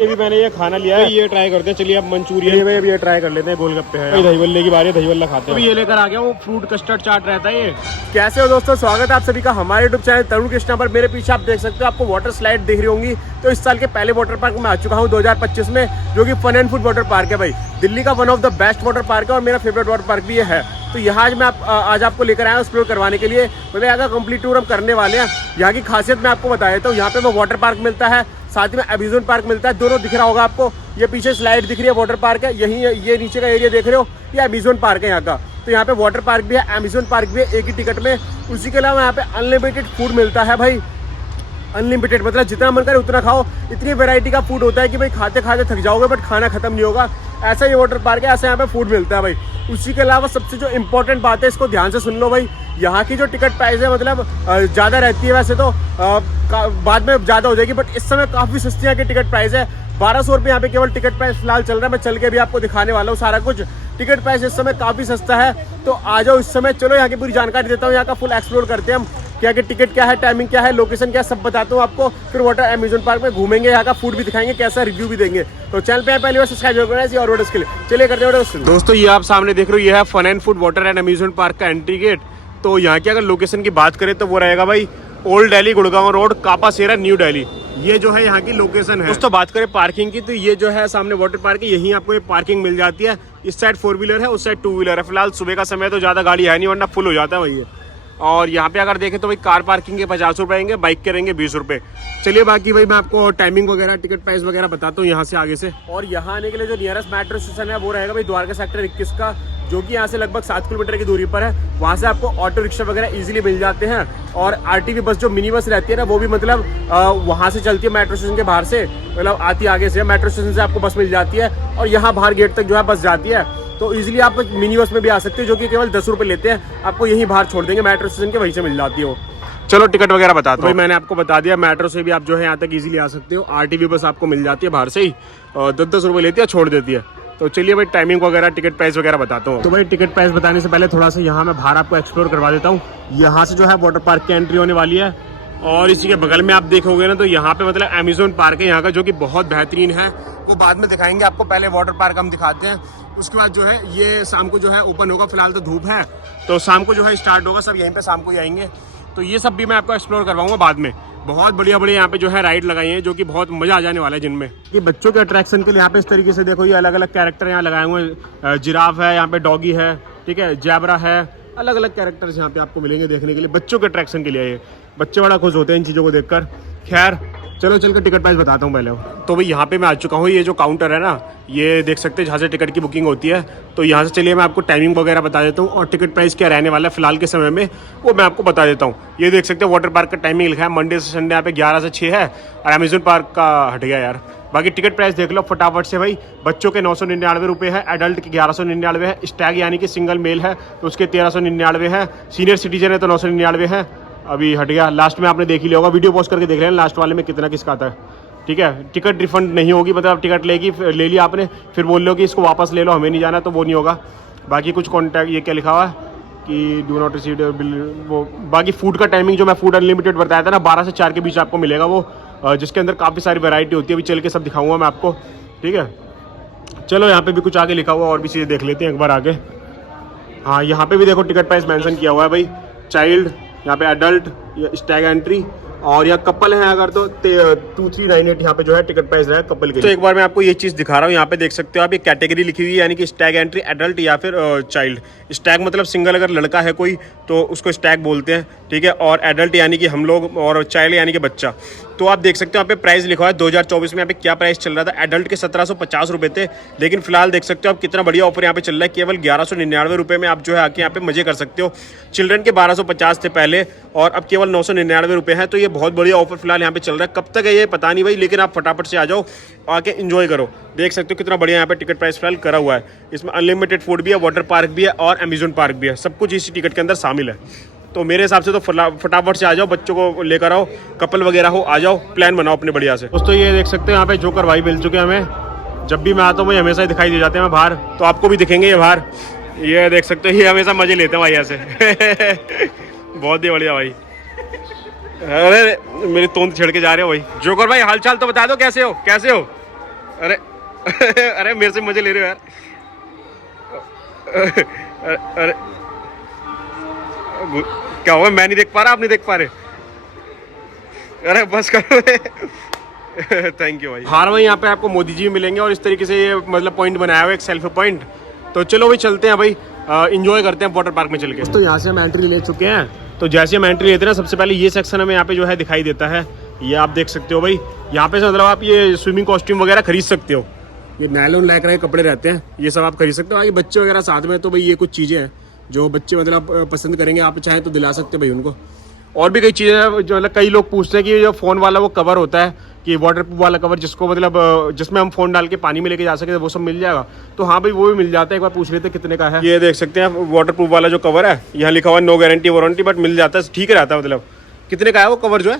ये भी मैंने ये खाना लिया है, ये ट्राई करते हैं। चलिए अब मंचूरियन भाई, अब ये ट्राई कर लेते हैं। गोलगप्पे हैं, दही बल्ले की बारी है, दही बल्ला खाते हैं। अभी ये लेकर आ गया वो फ्रूट कस्टर्ड चाट रहता है ये। कैसे हो दोस्तों, स्वागत है आप सभी का हमारे यूट्यूब चैनल तरुण कृष्णा पर। मेरे पीछे आप देख सकते हो, आपको वाटर स्लाइड दिख रही होंगी। तो इस साल के पहले वाटर पार्क में आ चुका हूँ 2025 में, जो कि fun and food water park है भाई। दिल्ली का one of the best water park है और मेरा फेवरेट वाटर पार्क भी ये है। तो यहाँ आज आपको लेकर आया हूँ एक्सप्लोर करवाने के लिए। मतलब यहाँ का कंप्लीट टूर हम करने वाले हैं। यहाँ की खासियत मैं आपको बता देता हूँ। यहाँ पे वाटर पार्क मिलता है, साथ में अम्यूजमेंट पार्क मिलता है। दोनों दिख रहा होगा आपको। ये पीछे स्लाइड दिख रही है, वाटर पार्क है। यही ये नीचे का एरिया देख रहे हो, ये अम्यूजमेंट पार्क है यहाँ का। तो यहाँ पे वाटर पार्क भी है, अम्यूजमेंट पार्क भी है, एक ही टिकट में। उसी के अलावा यहाँ पे अनलिमिटेड फूड मिलता है भाई। अनलिमिटेड मतलब जितना मन करे उतना खाओ। इतनी वैरायटी का फूड होता है कि भाई खाते खाते थक जाओगे बट खाना खत्म नहीं होगा। ऐसा ये वाटर पार्क है, ऐसा यहाँ पे फूड मिलता है भाई। उसी के अलावा सबसे जो इंपॉर्टेंट बात है, इसको ध्यान से सुन लो भाई। यहाँ की जो टिकट प्राइस है मतलब ज़्यादा रहती है वैसे तो, बाद में ज़्यादा हो जाएगी, बट इस समय काफ़ी सस्ती यहाँ की टिकट प्राइस है। 1200 रुपये यहाँ पे केवल टिकट प्राइस फिलहाल चल रहा है। मैं चल के भी आपको दिखाने वाला हूँ सारा कुछ। टिकट प्राइस इस समय काफ़ी सस्ता है, तो आ जाओ इस समय। चलो यहाँ की पूरी जानकारी देता हूँ, यहाँ का फुल एक्सप्लोर करते हैं हम। क्या कि टिकट क्या है, टाइमिंग क्या है, लोकेशन क्या है, सब बताता हूँ आपको। फिर वाटर अम्यूजमेंट पार्क में घूमेंगे, यहाँ का फूड भी दिखाएंगे, कैसा रिव्यू भी देंगे। तो चैनल पे पहली बार सब्सक्राइब जरूर करना है और वीडियोस के लिए। चलिए करते हैं दोस्तों। ये आप सामने देख रहे हो, ये है fun and food water and amusement park का एंट्री गेट। तो यहाँ की अगर लोकेशन की बात करें तो वो रहेगा भाई Old Delhi Gurgaon road, Kapashera, New Delhi. ये जो है यहाँ की लोकेशन है। दोस्तों बात करें पार्किंग की, तो ये जो है सामने वाटर पार्क है, यहीं आपको ये पार्किंग मिल जाती है। इस साइड 4 व्हीलर है, उस साइड 2 व्हीलर है। फिलहाल सुबह का समय तो ज़्यादा गाड़ी है नहीं, वरना फुल हो जाता है भाई। और यहाँ पे अगर देखें तो भाई कार पार्किंग के 50 रुपये आएंगे, बाइक के रहेंगे 20 रुपये। चलिए बाकी भाई मैं आपको टाइमिंग वगैरह, टिकट प्राइस वगैरह बताता हूँ यहाँ से आगे से। और यहाँ आने के लिए जो नियरेस्ट मेट्रो स्टेशन है वो रहेगा भाई द्वारका सेक्टर 21 का, जो कि यहाँ से लगभग 7 किलोमीटर की दूरी पर है। वहाँ से आपको ऑटो रिक्शा वगैरह इजीली मिल जाते हैं। और आरटीवी बस जो मिनी बस रहती है ना, वो भी मतलब वहाँ से चलती है मेट्रो स्टेशन के बाहर से, मतलब आती आगे से। मेट्रो स्टेशन से आपको बस मिल जाती है और यहाँ बाहर गेट तक जो है बस जाती है। तो इजीली आप मिनी बस में भी आ सकते हो, जो कि केवल 10 रुपये लेते हैं। आपको यहीं बाहर छोड़ देंगे मेट्रो स्टेशन के, वहीं से मिल जाती हो। चलो टिकट वगैरह बताता हूँ। मैंने आपको बता दिया, मेट्रो से भी आप जो है यहाँ तक इजीली आ सकते हो। आरटीवी बस आपको मिल जाती है बाहर से ही, 10-10 रुपये लेती है, छोड़ देती है। तो चलिए भाई टाइमिंग वगैरह, टिकट प्राइस वगैरह बताता हूँ। तो भाई टिकट प्राइस बताने से पहले थोड़ा सा यहाँ मैं बाहर आपको एक्सप्लोर करवा देता हूँ। यहाँ से जो है वाटर पार्क की एंट्री होने वाली है। और इसी के बगल में आप देखोगे ना, तो यहाँ पे मतलब अम्यूजमेंट पार्क है यहाँ का, जो कि बहुत बेहतरीन है। वो बाद में दिखाएंगे आपको, पहले वाटर पार्क हम दिखाते हैं। उसके बाद जो है ये शाम को जो है ओपन होगा। फिलहाल तो धूप है, तो शाम को जो है स्टार्ट होगा। सब यहीं पे शाम को ही आएंगे। तो ये सब भी मैं आपको एक्सप्लोर करवाऊंगा बाद में। बहुत बढ़िया बढ़िया यहाँ पे जो है राइड लगाई हैं, जो कि बहुत मजा आ जाने वाला है जिनमें। ये बच्चों के अट्रैक्शन के लिए यहाँ पे इस तरीके से देखो, ये अलग अलग कैरेक्टर यहाँ लगाए हुए हैं। जिराफ है यहाँ पे, डॉगी है, ठीक है, जैबरा है, अलग अलग कैरेक्टर्स यहाँ पे आपको मिलेंगे देखने के लिए। बच्चों के अट्रैक्शन के लिए ये बच्चे बड़ा खुश होते हैं इन चीज़ों को देखकर। खैर चलो चलकर टिकट प्राइस बताता हूँ पहले। तो भाई यहाँ पे मैं आ चुका हूँ। ये जो काउंटर है ना, ये देख सकते हैं जहाँ से टिकट की बुकिंग होती है। तो यहाँ से चलिए मैं आपको टाइमिंग वगैरह बता देता हूँ और टिकट प्राइस क्या रहने वाला है फिलहाल के समय में, वो मैं आपको बता देता हूँ। ये देख सकते हैं वाटर पार्क का टाइमिंग लिखा है, मंडे से संडे यहाँ पे 11 से 6 है। और अम्यूजमेंट पार्क का हट गया यार। बाकी टिकट प्राइस देख लो फटाफट से भाई। बच्चों के 999 रुपये है, एडल्ट के 1199 है। स्टैग यानी कि सिंगल मेल है तो उसके 1399 है। सीनियर सिटीजन है तो 999 है। अभी हट गया, लास्ट में आपने देख ही लिया होगा, वीडियो पॉज करके देख लेना लास्ट वाले में कितना किसका आता है। ठीक है, टिकट रिफंड नहीं होगी, मतलब टिकट ले लिया आपने, फिर बोल लो कि इसको वापस ले लो, हमें नहीं जाना, तो वो नहीं होगा। बाकी कुछ कॉन्टैक्ट, ये क्या लिखा हुआ है कि डू नॉट रिसीव बिल, वो बाकी फूड का टाइमिंग जो मैं फूड अनलिमिटेड बताया था ना, 12 से 4 के बीच आपको मिलेगा वो, जिसके अंदर काफ़ी सारी वैरायटी होती है। अभी चल के सब दिखाऊंगा मैं आपको, ठीक है। चलो यहाँ पे भी कुछ आगे लिखा हुआ और भी चीज़ें देख लेते हैं एक बार आगे। हाँ यहाँ पे भी देखो टिकट प्राइस मेंशन किया हुआ है भाई। चाइल्ड, यहाँ पे एडल्ट, स्टैग एंट्री, और यहाँ कपल है अगर तो 2398 यहाँ पे जो है टिकट प्राइस है कपल के। तो एक बार मैं आपको ये चीज़ दिखा रहा हूँ। यहाँ पे देख सकते हो आप, ये कैटेगरी लिखी हुई है, यानी कि स्टैग एंट्री, एडल्ट या फिर चाइल्ड। स्टैग मतलब सिंगल, अगर लड़का है कोई तो उसको स्टैग बोलते हैं, ठीक है। और एडल्ट यानी कि हम लोग, और चाइल्ड यानी कि बच्चा। तो आप देख सकते हो यहाँ पे प्राइस लिखा है 2024 में यहाँ पे क्या प्राइस चल रहा था। एडल्ट के 1750 रुपये थे, लेकिन फिलहाल देख सकते हो आप कितना बढ़िया ऑफर यहाँ पे चल रहा है। केवल 1199 रुपये में आप जो है आके यहाँ पे मजे कर सकते हो। चिल्ड्रन के 1250 थे पहले, और अब केवल 999 रुपये हैं। तो ये बहुत बढ़िया ऑफर फिलहाल यहाँ पे चल रहा है। कब तक है ये पता नहीं भाई, लेकिन आप फटाफट से आ जाओ, आके एंजॉय करो। देख सकते हो कितना बढ़िया यहाँ पे टिकट प्राइस फिलहाल करा हुआ है। इसमें अनलिमिटेड फूड भी है, वाटर पार्क भी है और अम्यूजमेंट पार्क भी है। सब कुछ इसी टिकट के अंदर शामिल है। तो मेरे हिसाब से तो फटाफट से आ जाओ, बच्चों को लेकर आओ, कपल वगैरह हो, आ जाओ, प्लान बनाओ अपने बढ़िया से। दोस्तों ये देख सकते हो यहाँ पे जोकर भाई मिल चुके हैं हमें। जब भी मैं आता हूँ भाई हमेशा ही दिखाई दे जाते हैं बाहर, तो आपको भी दिखेंगे ये बाहर। ये देख सकते हो, ये हमेशा मजे लेते हैं भाई यहाँ से। बहुत ही बढ़िया भाई। अरे मेरी तोंद छेड़ के जा रहे हो भाई। जोकर भाई हाल चाल तो बता दो, कैसे हो? अरे अरे मेरे से मजे ले रहे हो यार। अरे क्या हुआ, मैं नहीं देख पा रहा, आप नहीं देख पा रहे? अरे बस करो। थैंक यू भाई। हार भाई यहाँ पे आपको मोदी जी भी मिलेंगे और इस तरीके से ये मतलब पॉइंट बनाया हुआ है, एक सेल्फी पॉइंट। तो चलो भाई चलते हैं भाई, इंजॉय करते हैं वाटर पार्क में चल के। तो यहाँ से हम एंट्री ले चुके हैं। तो जैसे हम एंट्री लेते हैं ना, सबसे पहले ये सेक्शन हमें यहाँ पे जो है दिखाई देता है। ये आप देख सकते हो भाई, यहाँ पे मतलब आप ये स्विमिंग कॉस्ट्यूम वगैरह खरीद सकते हो। ये नायलॉन लाइक्रा के कपड़े रहते हैं, ये सब आप खरीद सकते हो। आगे बच्चे वगैरह साथ में, तो भाई ये कुछ चीज़ें हैं जो बच्चे मतलब पसंद करेंगे, आप चाहें तो दिला सकते हैं भाई उनको। और भी कई चीज़ें हैं जो मतलब कई लोग पूछते हैं कि जो फ़ोन वाला वो कवर होता है, कि वाटर प्रूफ वाला कवर जिसको मतलब जिसमें हम फ़ोन डाल के पानी में लेके जा सके, वो सब मिल जाएगा। तो हाँ भाई वो भी मिल जाता है। एक बार पूछ लेते हैं कितने का है। ये देख सकते हैं वाटर प्रूफ वाला जो कवर है, यहाँ लिखा हुआ है नो गारंटी वारंटी, बट मिल जाता है, ठीक रहता है। मतलब कितने का है वो कवर जो है?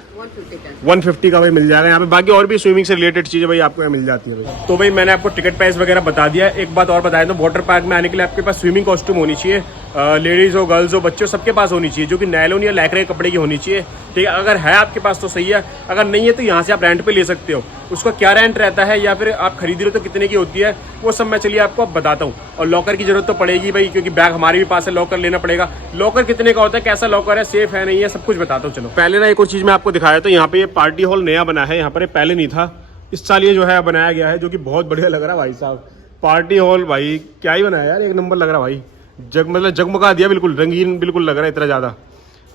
150 का भाई मिल जाएगा यहाँ पे। बाकी और भी स्विमिंग से रिलेटेड चीज़ें भाई आपको यहाँ मिल जाती है भाई। तो भाई मैंने आपको टिकट प्राइस वगैरह बता दिया। एक बात और बताया, तो वाटर पार्क में आने के लिए आपके पास स्विमिंग कॉस्ट्यूम होनी चाहिए, लेडीज़ हो, गर्ल्स हो, बच्चे हो, सबके पास होनी चाहिए, जो कि नायलॉन या लैक्रे कपड़े की होनी चाहिए। ठीक है, अगर है आपके पास तो सही है, अगर नहीं है तो यहाँ से आप रेंट पे ले सकते हो। उसका क्या रेंट रहता है या फिर आप खरीद रहे हो तो कितने की होती है, वो सब मैं चलिए आपको अब बताता हूँ। और लॉकर की जरूरत तो पड़ेगी भाई, क्योंकि बैग हमारे भी पास है, लॉकर लेना पड़ेगा। लॉकर कितने का होता है, कैसा लॉकर है, सेफ है नहीं है, सब कुछ बताता हूँ। चलो पहले ना एक और चीज़ मैं आपको दिखाया, तो यहाँ पे ये पार्टी हॉल नया बना है, यहाँ पर पहले नहीं था, इस साल ये जो है बनाया गया है, जो कि बहुत बढ़िया लग रहा है भाई साहब। पार्टी हॉल भाई क्या ही बनाया यार, एक नंबर लग रहा भाई। मतलब जगमगा दिया, बिल्कुल रंगीन बिल्कुल लग रहा है इतना ज़्यादा।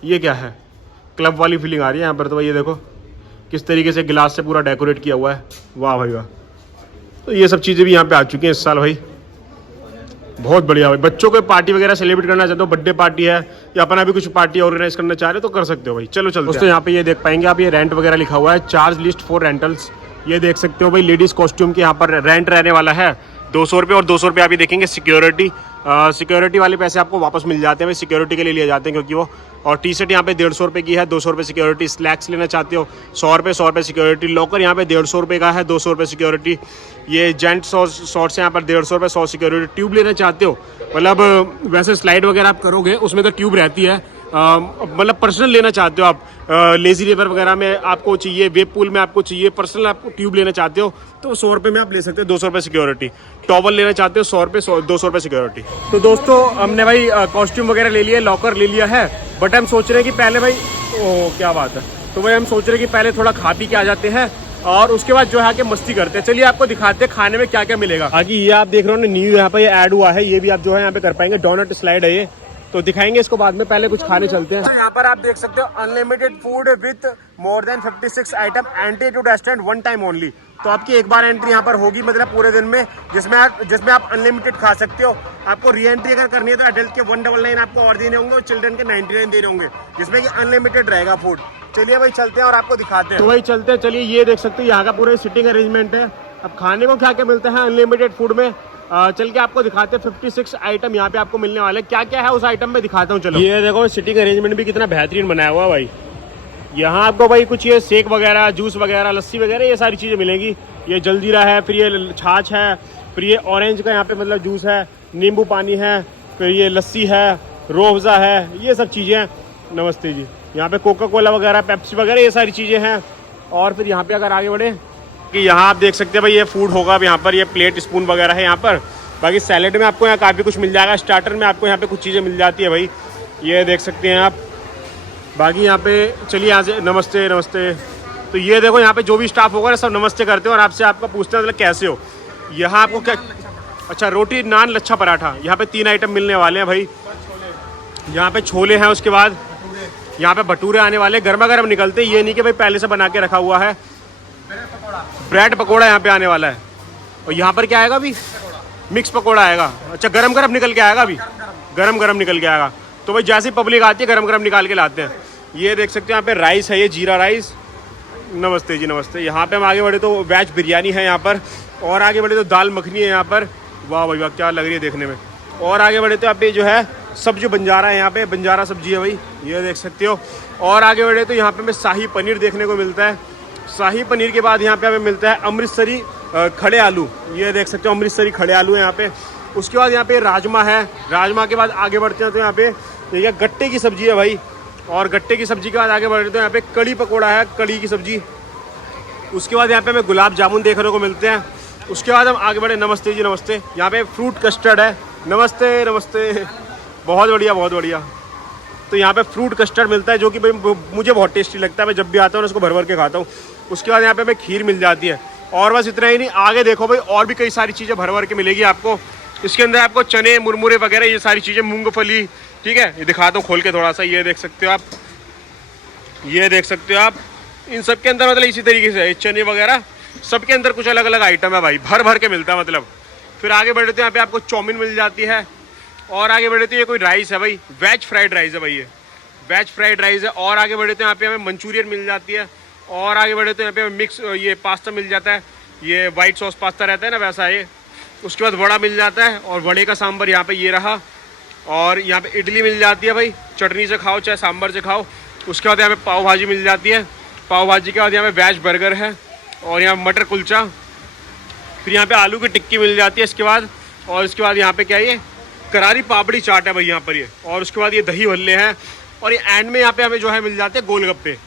ये क्या है, क्लब वाली फीलिंग आ रही है यहाँ पर। तो भाई ये देखो किस तरीके से गिलास से पूरा डेकोरेट किया हुआ है, वाह भाई वाह। तो ये सब चीज़ें भी यहाँ पे आ चुकी हैं इस साल भाई, बहुत बढ़िया भाई। बच्चों को पार्टी वगैरह सेलिब्रेट करना चाहते हो, बर्थडे पार्टी है या अपना भी कुछ पार्टी ऑर्गेनाइज करना चाह रहे हो तो कर सकते हो भाई। चलो चलते हैं दोस्तों। यहाँ पे ये देख पाएंगे आप, ये रेंट वगैरह लिखा हुआ है, चार्ज लिस्ट फॉर रेंटल्स। ये देख सकते हो भाई, लेडीज़ कॉस्ट्यूम के यहाँ पर रेंट रहने वाला है 200 रुपये, और 200 रुपये आप ही देखेंगे सिक्योरिटी। सिक्योरिटी वाले पैसे आपको वापस मिल जाते हैं भाई, सिक्योरिटी के लिए लिए जाते हैं क्योंकि वो। और टी शर्ट यहाँ पे 150 रुपये की है, 200 रुपये सिक्योरिटी। स्लैक्स लेना चाहते हो 100 रुपये सिक्योरिटी। लॉकर यहाँ पे 150 रुपये का है, 200 रुपये सिक्योरिटी। ये जेंट शॉर्ट्स यहाँ पर 150 रुपये, 100 सिक्योरिटी। ट्यूब लेना चाहते हो, मतलब वैसे स्लाइड वगैरह आप करोगे उसमें तो ट्यूब रहती है, मतलब पर्सनल लेना चाहते हो आप, लेजी रिवर वगैरह में आपको चाहिए, वेब पूल में आपको चाहिए, पर्सनल आपको ट्यूब लेना चाहते हो तो 100 रुपये में आप ले सकते हो, 200 रुपये सिक्योरिटी। टॉवल लेना चाहते हो 100 रुपये, 200 रुपये सिक्योरिटी। तो दोस्तों हमने भाई कॉस्ट्यूम वगैरह ले लिया, लॉकर ले लिया है, बट हम सोच रहे हैं कि पहले भाई, ओह क्या बात है, तो भाई हम सोच रहे हैं कि पहले थोड़ा खा पी के आ जाते हैं और उसके बाद जो है कि मस्ती करते हैं। चलिए आपको दिखाते हैं खाने में क्या क्या मिलेगा। आगे ये आप देख रहे हो न्यू यहाँ पे ये ऐड हुआ है, ये भी आप जो है यहाँ पे कर पाएंगे। डोनट स्लाइड है ये, तो दिखाएंगे इसको बाद में, पहले कुछ खाने चलते हैं। तो यहाँ पर आप देख सकते हो unlimited food with more than 56 item, entry to restaurant 1 time only. तो आपकी एक बार एंट्री यहाँ पर होगी, मतलब पूरे दिन में, जिसमें आप अनलिमिटेड खा सकते हो। आपको री एंट्री अगर करनी है तो एडल्ट के 199 आपको और देने होंगे और चिल्ड्रन के 99 देने होंगे, जिसमें कि अनलिमिटेड रहेगा फूड। चलिए भाई चलते हैं और आपको दिखाते हैं। तो भाई चलते हैं, चलिए ये देख सकते हैं यहाँ का पूरा सिटिंग अरेंजमेंट है। अब खाने को क्या क्या मिलता है अनलिमिटेड फूड में, चल के आपको दिखाते हैं। 56 आइटम यहाँ पे आपको मिलने वाले, क्या क्या है उस आइटम में दिखाता हूँ। चलो ये देखो सिटिंग अरेंजमेंट भी कितना बेहतरीन बनाया हुआ है भाई। यहाँ आपको भाई कुछ ये शेक वगैरह, जूस वगैरह, लस्सी वगैरह, ये सारी चीज़ें मिलेंगी। ये जलजीरा है, फिर ये छाछ है, फिर ये ऑरेंज का यहाँ पे मतलब जूस है, नींबू पानी है, फिर ये लस्सी है, रोअफ़ज़ा है, ये सब चीज़ें हैं। नमस्ते जी। यहाँ पे कोका कोला वगैरह, पेप्सी वगैरह, ये सारी चीज़ें हैं। और फिर यहाँ पे अगर आगे बढ़े कि यहाँ आप देख सकते हैं भाई ये फूड होगा, अब यहाँ पर ये प्लेट स्पून वगैरह है यहाँ पर। बाकी सैलेड में आपको यहाँ काफ़ी कुछ मिल जाएगा, स्टार्टर में आपको यहाँ पे कुछ चीज़ें मिल जाती है भाई, ये देख सकते हैं आप। बाकी यहाँ पे चलिए यहाँ से नमस्ते नमस्ते। तो ये देखो यहाँ पे जो भी स्टाफ होगा ना सब नमस्ते करते हो और आपसे आपका पूछते हैं मतलब कैसे हो। यहाँ आपको क्या, अच्छा रोटी नान लच्छा पराठा, यहाँ पे 3 आइटम मिलने वाले हैं भाई। यहाँ पे छोले हैं, उसके बाद यहाँ पे भटूरे आने वाले, गर्मा गर्म निकलते, ये नहीं कि भाई पहले से बना के रखा हुआ है। ब्रेड पकौड़ा यहाँ पे आने वाला है। और यहाँ पर क्या आएगा अभी, मिक्स पकौड़ा आएगा। अच्छा गरम गरम निकल के आएगा, अभी गरम गरम निकल के आएगा। तो भाई जैसी पब्लिक आती है गरम गरम निकाल के लाते हैं। ये देख सकते हो यहाँ पे राइस है, ये जीरा राइस। नमस्ते जी नमस्ते। यहाँ पे हम आगे बढ़े तो वेज बिरयानी है यहाँ पर, और आगे बढ़े तो दाल मखनी है यहाँ पर। वाह भाई वाह क्या लग रही है देखने में। और आगे बढ़े तो यहाँ पे जो है सब्जी बंजारा है, यहाँ पे बंजारा सब्जी है भाई, ये देख सकते हो। और आगे बढ़े तो यहाँ पे हमें शाही पनीर देखने को मिलता है। शाही पनीर के बाद यहाँ पे हमें मिलता है अमृतसरी खड़े आलू, ये देख सकते हो अमृतसरी खड़े आलू है यहाँ पे। उसके बाद यहाँ पे राजमा है। राजमा के बाद आगे बढ़ते हैं तो यहाँ पे देखिए गट्टे की सब्जी है भाई। और गट्टे की सब्जी के बाद आगे बढ़ते हैं तो यहाँ पे कड़ी पकौड़ा है, कड़ी की सब्जी। उसके बाद यहाँ पे हमें गुलाब जामुन देखने को मिलते हैं। उसके बाद हम आगे बढ़े। नमस्ते जी नमस्ते। यहाँ पे फ्रूट कस्टर्ड है। नमस्ते नमस्ते। बहुत बढ़िया बहुत बढ़िया। तो यहाँ पे फ्रूट कस्टर्ड मिलता है जो कि भाई मुझे बहुत टेस्टी लगता है। मैं जब भी आता हूँ उसको भर भर के खाता हूँ। उसके बाद यहाँ पे हमें खीर मिल जाती है। और बस इतना ही नहीं, आगे देखो भाई और भी कई सारी चीज़ें भर भर के मिलेगी आपको। इसके अंदर आपको चने मुरमुरे वगैरह ये सारी चीज़ें, मूंगफली, ठीक है। ये दिखाता हूँ खोल के थोड़ा सा। ये देख सकते हो आप, ये देख सकते हो आप। इन सब के अंदर मतलब इसी तरीके से चने वगैरह सबके अंदर कुछ अलग अलग आइटम है भाई, भर भर के मिलता है मतलब। फिर आगे बढ़े तो यहाँ पे आपको चाउमीन मिल जाती है। और आगे बढ़े तो ये कोई राइस है भाई, वेज फ्राइड राइस है भाई, ये वेज फ्राइड राइस है। और आगे बढ़े तो यहाँ पे हमें मंचूरियन मिल जाती है। और आगे बढ़े तो यहाँ पे हमें मिक्स ये पास्ता मिल जाता है, ये वाइट सॉस पास्ता रहता है ना वैसा ये। उसके बाद वड़ा मिल जाता है और वड़े का सांभर यहाँ पे ये रहा। और यहाँ पे इडली मिल जाती है भाई, चटनी से खाओ चाहे सांभर से खाओ। उसके बाद यहाँ पे पाव भाजी मिल जाती है। पाव भाजी के बाद यहाँ पे वेज बर्गर है और यहाँ मटर कुलचा। फिर यहाँ पे आलू की टिक्की मिल जाती है इसके बाद। और इसके बाद यहाँ पे क्या है, ये करारी पापड़ी चाट है भाई यहाँ पर ये। और उसके बाद ये दही भल्ले हैं। और ये एंड में यहाँ पे हमें जो है मिल जाते हैं गोलगप्पे।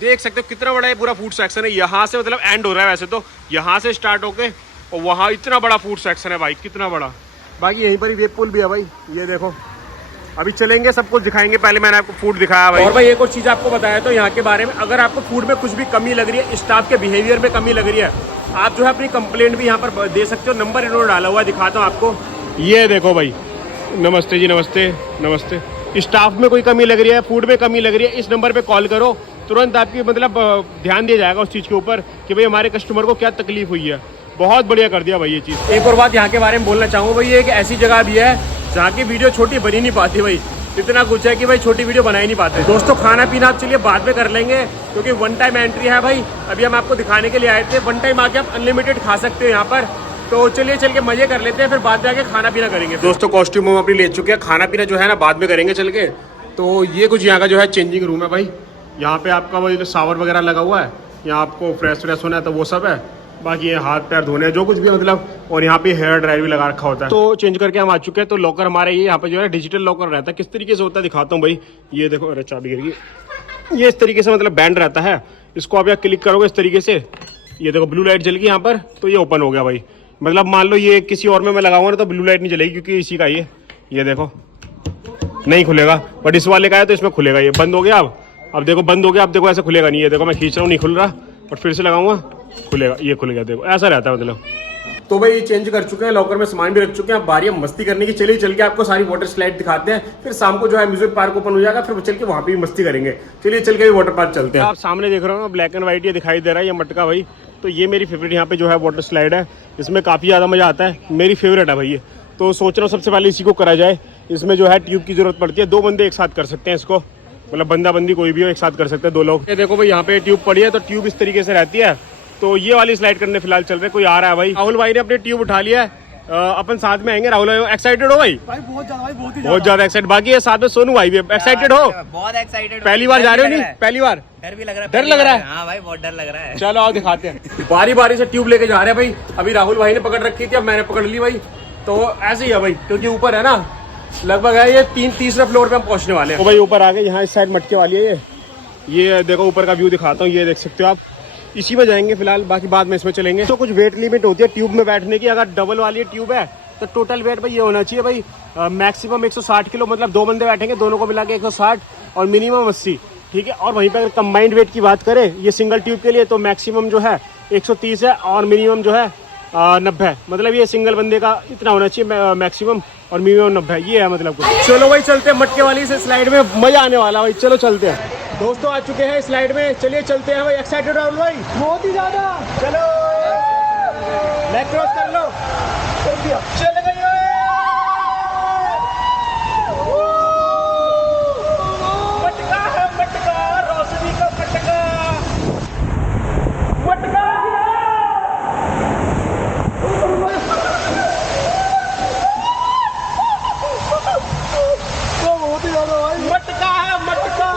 देख सकते हो कितना बड़ा ये पूरा फूड सेक्शन है। यहाँ से मतलब एंड हो रहा है वैसे तो, यहाँ से स्टार्ट होके और वहाँ इतना बड़ा फूड सेक्शन है भाई, कितना बड़ा। बाकी यहीं पर ही वेब पूल भी है भाई, ये देखो। अभी चलेंगे सब कुछ दिखाएंगे, पहले मैंने आपको फूड दिखाया भाई। और भाई एक और चीज़ आपको बताया तो यहाँ के बारे में, अगर आपको फूड में कुछ भी कमी लग रही है, स्टाफ के बिहेवियर में कमी लग रही है, आप जो है अपनी कंप्लेंट भी यहाँ पर दे सकते हो। नंबर इन्होंने डाला हुआ है, दिखाता हूँ आपको। ये देखो भाई, नमस्ते जी नमस्ते नमस्ते। स्टाफ में कोई कमी लग रही है, फूड में कमी लग रही है, इस नंबर पर कॉल करो, तुरंत आपकी मतलब ध्यान दिया जाएगा उस चीज़ के ऊपर कि भाई हमारे कस्टमर को क्या तकलीफ हुई है। बहुत बढ़िया कर दिया भाई ये चीज़। एक और बात यहाँ के बारे में बोलना चाहूँगा भाई, ये एक ऐसी जगह भी है जहाँ की वीडियो छोटी बनी नहीं पाती भाई। इतना कुछ है कि भाई छोटी वीडियो बना ही नहीं पाते। दोस्तों खाना पीना आप चलिए बाद में कर लेंगे क्योंकि वन टाइम एंट्री है भाई। अभी हम आपको दिखाने के लिए आए थे, वन टाइम आके आप अनलिमिटेड खा सकते हो यहाँ पर। तो चलिए चल के मजे कर लेते हैं, फिर बाद में आके खाना पीना करेंगे। दोस्तों कॉस्ट्यूम हम अपनी ले चुके हैं, खाना पीना जो है ना बाद में करेंगे चल के। तो ये कुछ यहाँ का जो है चेंजिंग रूम है भाई। यहाँ पे आपका वही शावर वगैरह लगा हुआ है, यहाँ आपको फ्रेश व्रेश होना है तो वो सब है। बाकी ये हाथ पैर धोने जो कुछ भी मतलब, और यहाँ पे हेयर ड्रायर भी लगा रखा होता है। तो चेंज करके हम आ चुके हैं। तो लॉकर हमारे ये यहाँ पे जो है डिजिटल लॉकर रहता है। किस तरीके से होता है दिखाता हूँ भाई। ये देखो, अरे चाबी गिर गई। ये इस तरीके से मतलब बैंड रहता है, इसको आप यहाँ क्लिक करोगे इस तरीके से, ये देखो ब्लू लाइट जल गई यहाँ पर, तो ये ओपन हो गया भाई। मतलब मान लो ये किसी और में मैं लगाऊंगा ना तो ब्लू लाइट नहीं जलेगी क्योंकि इसी का ये देखो नहीं खुलेगा। बट इस वाले का है तो इसमें खुलेगा। ये बंद हो गया, अब देखो बंद हो गया। अब देखो ऐसे खुलेगा नहीं, ये देखो मैं खींच रहा हूँ नहीं खुल रहा, और फिर से लगाऊंगा खुलेगा, ये खुल गया। देखो ऐसा रहता है मतलब। तो भाई चेंज कर चुके हैं, लॉकर में सामान भी रख चुके हैं। अब बारी है मस्ती करने की। चलिए चल के आपको सारी वाटर स्लाइड दिखाते हैं, फिर शाम को जो है म्यूजिक पार्क ओपन हो जाएगा, फिर चल के वहाँ पे भी मस्ती करेंगे। चलिए चल के भी वाटर पार्क चलते हैं। आप सामने देख रहे हो ना ब्लैक एंड व्हाइट ये दिखाई दे रहा है, ये मटका भाई। तो ये मेरी फेवरेट यहाँ पे जो है वाटर स्लाइड है, इसमें काफ़ी ज़्यादा मज़ा आता है, मेरी फेवरेट है भाई ये। तो सोच रहा हूँ सबसे पहले इसी को करा जाए। इसमें जो है ट्यूब की जरूरत पड़ती है, 2 बंदे एक साथ कर सकते हैं इसको, मतलब बंदा बंदी कोई भी हो एक साथ कर सकते हैं 2 लोग। ये देखो भाई यहाँ पे ट्यूब पड़ी है, तो ट्यूब इस तरीके से रहती है। तो ये वाली स्लाइड करने फिलहाल चल रहे हैं। कोई आ रहा है भाई, राहुल भाई ने अपनी ट्यूब उठा लिया है, अपन साथ में आएंगे। राहुल भाई एक्साइटेड हो भाई? बहुत ज्यादा एक्साइटेड। बाकी ये साथ में सोनू भाई भी एक्साइटेड हो? बहुत एक्साइटेड। पहली बार जा रहे हो? नहीं पहली बार? डर भी लग रहा है। डर लग रहा है? हाँ भाई बहुत डर लग रहा है। चलो आओ दिखाते हैं। बारी बारी से ट्यूब लेके जा रहे हैं भाई। अभी राहुल भाई ने पकड़ रखी थी, अब मैंने पकड़ ली भाई। तो ऐसे ही है भाई, क्योंकि ऊपर है ना लगभग है ये 3-3 फ्लोर पे हम पहुंचने वाले हैं। तो भाई ऊपर आ गए, यहाँ इस साइड मटके वाली है ये देखो ऊपर का व्यू दिखाता हूँ। ये देख सकते हो आप, इसी में जाएंगे फिलहाल, बाकी बाद में इसमें चलेंगे। तो कुछ वेट लिमिट होती है ट्यूब में बैठने की। अगर डबल वाली ट्यूब है तो टोटल वेट भाई ये होना चाहिए भाई मैक्सिमम 160 किलो, मतलब 2 बंदे बैठेंगे, दोनों को मिला के 160 और मिनिमम 80, ठीक है। और वहीं पर अगर कंबाइंड वेट की बात करें ये सिंगल ट्यूब के लिए, तो मैक्सिमम जो है 130 है और मिनिमम जो है 90। मतलब ये सिंगल बंदे का इतना होना चाहिए मैक्सिमम, और मिनिमम 90 ये है मतलब कुछ। चलो भाई चलते हैं मटके वाली से स्लाइड में, मजा आने वाला भाई। चलो चलते हैं। दोस्तों आ चुके हैं स्लाइड में, चलिए चलते हैं भाई। एक्साइटेड राहुल भाई? बहुत ही ज्यादा। चलो लेग क्रॉस कर लो, चल गई। मटका है मटका, रोशनी का मटका, मटका तो बहुत ही ज्यादा भाई। मटका है मटका,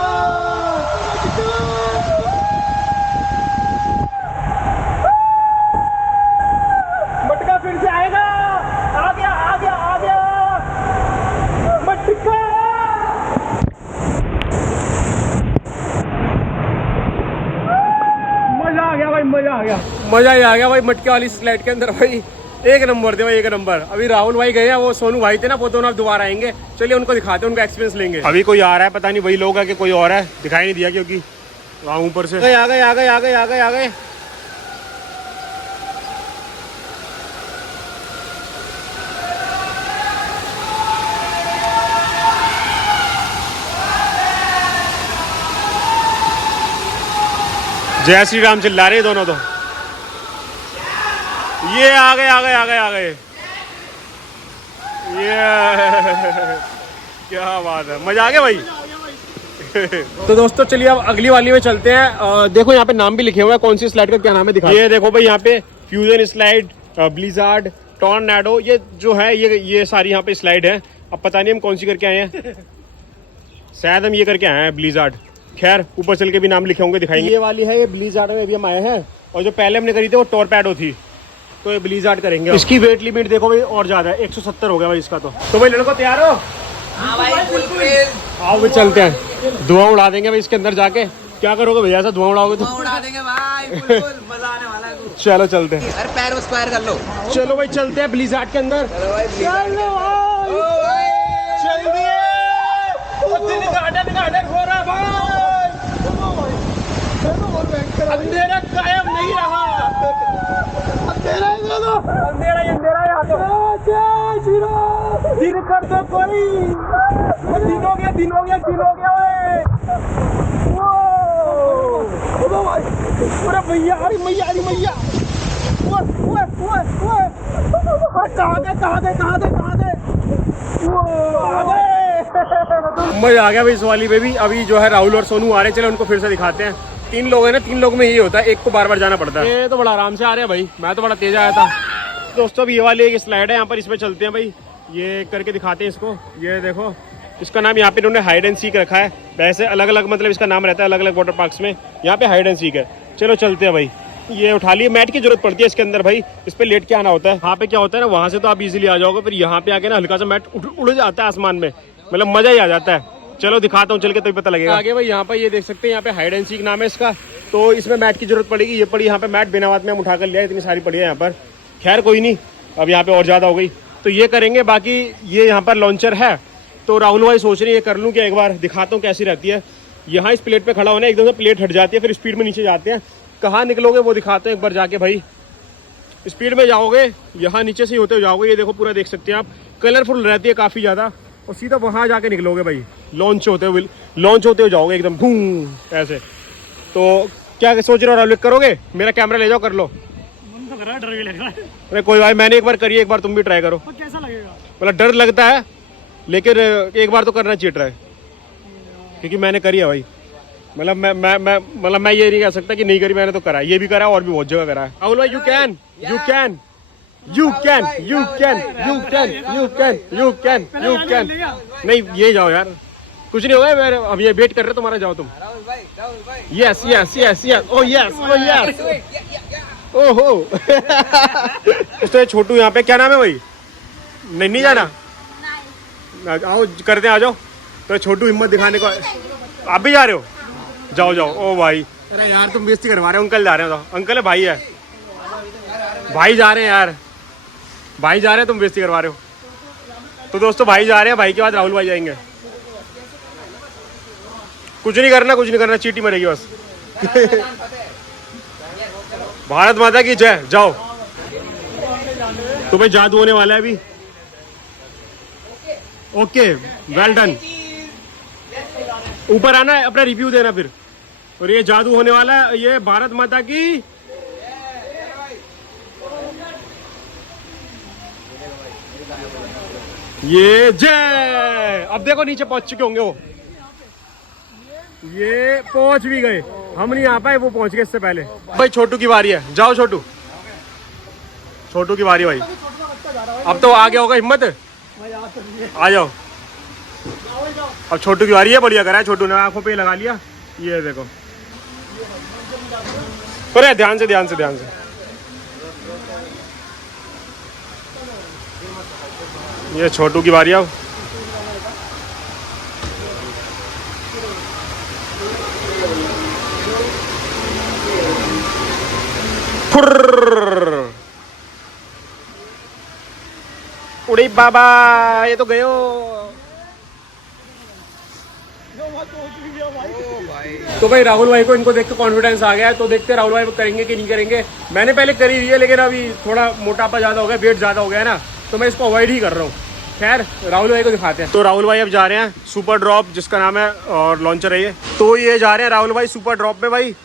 मटका फिर से आएगा। आ गया मजा ही आ गया भाई मटके वाली स्लाइड के अंदर भाई। एक नंबर थे भाई, एक नंबर। अभी राहुल भाई गए हैं, वो सोनू भाई थे ना, वो दोनों अब दोबारा आएंगे। चलिए उनको दिखाते हैं, उनका एक्सपीरियंस लेंगे। अभी कोई आ रहा है, पता नहीं वही लोग है कि कोई और है, दिखाई नहीं दिया क्योंकि वहाँ ऊपर से आ गए आ गए आ गए आ गए आ गए। जय श्री राम चिल्ला रहे दोनों तो। ये आ गए आ गए आ गए आ गए। ये क्या बात है, मजा आ गया भाई। तो दोस्तों चलिए अब अगली वाली में चलते हैं। देखो यहाँ पे नाम भी लिखे हुए हैं, कौन सी स्लाइड का क्या नाम है दिखा। ये देखो भाई यहाँ पे फ्यूजन स्लाइड, ब्लिजार्ड, टॉर्नेडो, ये जो है ये सारी यहाँ पे स्लाइड है। अब पता नहीं हम कौन सी करके आए हैं, शायद हम ये करके आए हैं ब्लिजार्ड। खैर ऊपर चल के भी नाम लिखे होंगे, दिखाएंगे। ये वाली है, ये ब्लिजार्ड में भी हम आए हैं, और जो पहले हमने करी थी वो टॉर्पेडो थी, तो ये ब्लिजार्ड करेंगे। इसकी वेट लिमिट देखो भाई और ज्यादा है, 170 हो गया भाई इसका। तो भाई लड़को तैयार हो? हाँ भाई, आओ भाई चलते हैं, धुआं उड़ा देंगे भाई इसके अंदर जाके। क्या करोगे भैया, ऐसा धुआं उड़ाओगे तो? उड़ा देंगे भाई, बिल्कुल मजा आने वाला है। चलो चलते हैं। अरे पैर स्क्वायर कर लो। चलो भाई चलते हैं ब्लिजार्ड के अंदर। चलो भाई, चल दिए। गार्डन हो रहा भाई, अंधेरा कायम नहीं रहा। अंधेरा यहाँ तो दिन कर दो कोई। दिन हो गया पूरा भैया। अरे मैया कहाँ गए? मजा आ गया भाई इस वाली पे भी। अभी जो है राहुल और सोनू आ रहे हैं, चलो उनको फिर से दिखाते हैं। 3 लोग हैं ना, 3 लोग में यही होता है, एक को बार बार जाना पड़ता है। ये तो बड़ा आराम से आ रहे हैं भाई, मैं तो बड़ा तेज आया था। दोस्तों ये वाली एक स्लाइड है यहाँ पर, इसमें चलते हैं भाई। ये करके दिखाते हैं इसको। ये देखो इसका नाम यहाँ पे इन्होंने हाइड एंड सीक रखा है। वैसे अलग अलग मतलब इसका नाम रहता है अलग अलग वाटर पार्क्स में, यहाँ पे हाइड एंड सीक है। चलो चलते हैं भाई। ये उठा लिए, मैट की जरूरत पड़ती है इसके अंदर भाई, इस पे लेट के आना होता है। वहाँ पे क्या होता है ना, वहाँ से तो आप इजीली आ जाओगे, फिर यहाँ पे आके ना हल्का सा मैट उड़ जाता है आसमान में, मतलब मजा ही आ जाता है। चलो दिखाता हूँ चल के, तभी पता लगेगा। आगे भाई यहाँ पे ये देख सकते हैं, यहाँ पे हाइड एंड सीक नाम है इसका। तो इसमें मैट की जरूरत पड़ेगी। ये पड़ी यहाँ पे मैट, बिना बात में हम उठा कर लिया, इतनी सारी पड़ी है यहाँ पर। खैर कोई नहीं, अब यहाँ पे और ज्यादा हो गई तो ये करेंगे। बाकी ये यहाँ पर लॉन्चर है, तो राहुल भाई सोच रहे हैं ये कर लूँ क्या, एक बार दिखाता हूँ कैसी रहती है। यहाँ इस प्लेट पे खड़ा होना, एकदम से प्लेट हट जाती है, फिर स्पीड में नीचे जाते हैं। कहाँ निकलोगे वो दिखाते हैं एक बार जाके भाई। स्पीड में जाओगे, यहाँ नीचे से ही होते हुए जाओगे, ये देखो पूरा देख सकते हैं आप, कलरफुल रहती है काफ़ी ज़्यादा, और सीधा वहाँ जाके निकलोगे भाई। लॉन्च होते हुए जाओगे एकदम भूम ऐसे। तो क्या सोच रहे हो राहुल, करोगे? मेरा कैमरा ले जाओ, कर लो। डर भी लग रहा है। अरे कोई भाई, मैंने एक बार करी, एक बार तुम भी ट्राई करो। कैसा लगेगा? मतलब डर लगता है, लेकिन एक बार तो करना चाहिए ट्राई, क्योंकि मैंने करी है भाई। मतलब मैं ये नहीं कह सकता कि नहीं करी, मैंने तो करा है, ये भी करा है और भी बहुत जगह करा है। राहुल भाई, यू कैन। नहीं ये जाओ यार, कुछ नहीं होगा, मैं अब ये वेट कर रहे तुम्हारा, जाओ तुम। यस ओ यस ओहो। तो छोटू यहाँ पे, क्या नाम है भाई? नहीं जाना, आओ करते हैं, आ जाओ। तो छोटू हिम्मत दिखाने को, आप भी जा रहे हो? जाओ ओ भाई। अरे यार तुम बेइज्जती करवा रहे हो, अंकल जा रहे हो। तो अंकल है, भाई है, भाई जा रहे हैं यार, भाई जा रहे हैं, तुम बेइज्जती करवा रहे हो। तो दोस्तों भाई जा रहे हैं, भाई के बाद राहुल भाई जाएंगे। कुछ नहीं करना, चीटी मरेगी बस। भारत माता की जय, जाओ। तो भाई जादू होने वाला है अभी। Okay well done. ऊपर आना है, अपना रिव्यू देना फिर। और ये जादू होने वाला है, ये भारत माता की। ये जय। अब देखो नीचे पहुंच चुके होंगे वो, ये पहुंच भी गए, हम नहीं आ पाए, वो पहुंच गए इससे पहले। भाई छोटू की बारी है, जाओ छोटू की बारी भाई। अब तो आ गया होगा, हिम्मत आ जाओ। अब छोटू की बारी है, बढ़िया करा है छोटू ने, आंखों पे लगा लिया। ये देखो, अरे ध्यान से। ये छोटू की बारी है। फुर्र। उड़ी बाबा, ये तो गयो। तो भाई राहुल भाई को इनको देख के कॉन्फिडेंस आ गया है, तो देखते हैं राहुल भाई करेंगे कि नहीं करेंगे। मैंने पहले करी हुई है, लेकिन अभी थोड़ा मोटापा ज़्यादा हो गया, वेट ज़्यादा हो गया है ना, तो मैं इसको अवॉइड ही कर रहा हूँ। खैर राहुल भाई को दिखाते हैं। तो राहुल भाई अब जा रहे हैं सुपर ड्रॉप, जिसका नाम है, और लॉन्चर है ये। तो ये जा रहे हैं राहुल भाई सुपर ड्रॉप में भाई।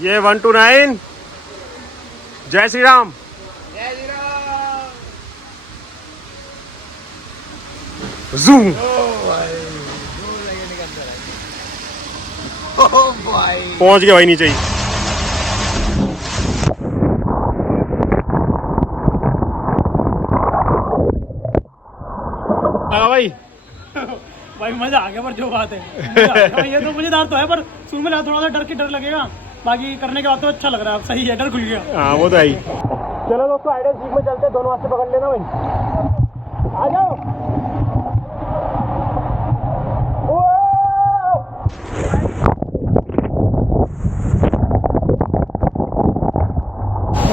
ये 1 to 9। जय श्री राम। जूम। पहुंच गया भाई नीचे ही। भाई भाई मजा आ गया, पर जो बात है मजा आ गया भाई, ये तो मजेदार तो है, पर शुरू में थोड़ा सा डर लगेगा, बाकी करने के बाद तो अच्छा लग रहा है। सही है, डर खुल गया। हाँ वो तो है ही। चलो दोस्तों, हाइड एंड सीक में चलते हैं, दोनों हाथ से पकड़ लेना भाई। आ जाओ।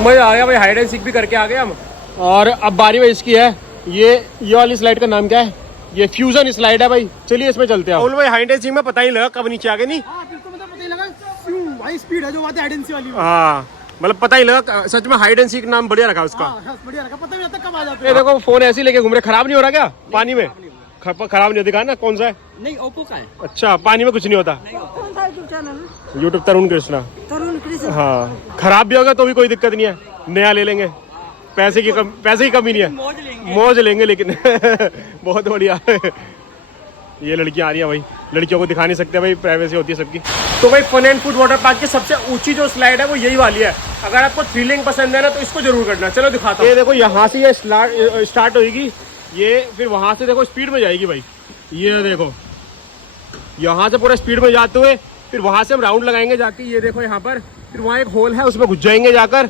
मजा आ गया भाई, हाइड एंड सीक भी करके आ गए हम। और अब बारी भाई इसकी है। ये वाली स्लाइड का नाम क्या है? ये फ्यूजन स्लाइड है भाई। चलिए इसमें चलते हैं। भाई हाइड एंड सीक में पता ही लगा कब नीचे आ गए। नहीं भाई स्पीड है जो बात है हाइड वाली। हाँ मतलब पता ही लगा सच में। हाइड एंड सीक नाम बढ़िया रखा उसका। बढ़िया रखा, पता नहीं आता कब आ जाते हैं। देखो फोन ऐसे ही लेके घूम रहे, खराब नहीं हो रहा क्या पानी में? खराब नहीं होता ना? कौन सा है? नहीं, ओप्पो का है। अच्छा, पानी में कुछ नहीं होता। कौन सा यूट्यूब चैनल? यूट्यूब तरुण कृष्णा। हाँ, खराब भी होगा तो भी कोई दिक्कत नहीं है, नया ले लेंगे। पैसे की कमी नहीं है, मौज लेंगे लेकिन। बहुत बढ़िया। ये लड़कियां आ रही है भाई, लड़कियों को दिखा नहीं सकते भाई, प्राइवेसी होती है सबकी। तो भाई fun and food water park की सबसे ऊंची जो स्लाइड है वो यही वाली है। अगर आपको थ्रिलिंग पसंद है ना तो इसको जरूर करना। चलो दिखाता हूँ। ये देखो यहाँ से ये स्टार्ट होगी, ये फिर वहां से देखो स्पीड में जाएगी भाई। ये देखो यहाँ से पूरा स्पीड में जाते हुए फिर वहां से हम राउंड लगाएंगे जाके। ये देखो यहाँ पर फिर वहाँ एक होल है, उसमें घुस जाएंगे जाकर,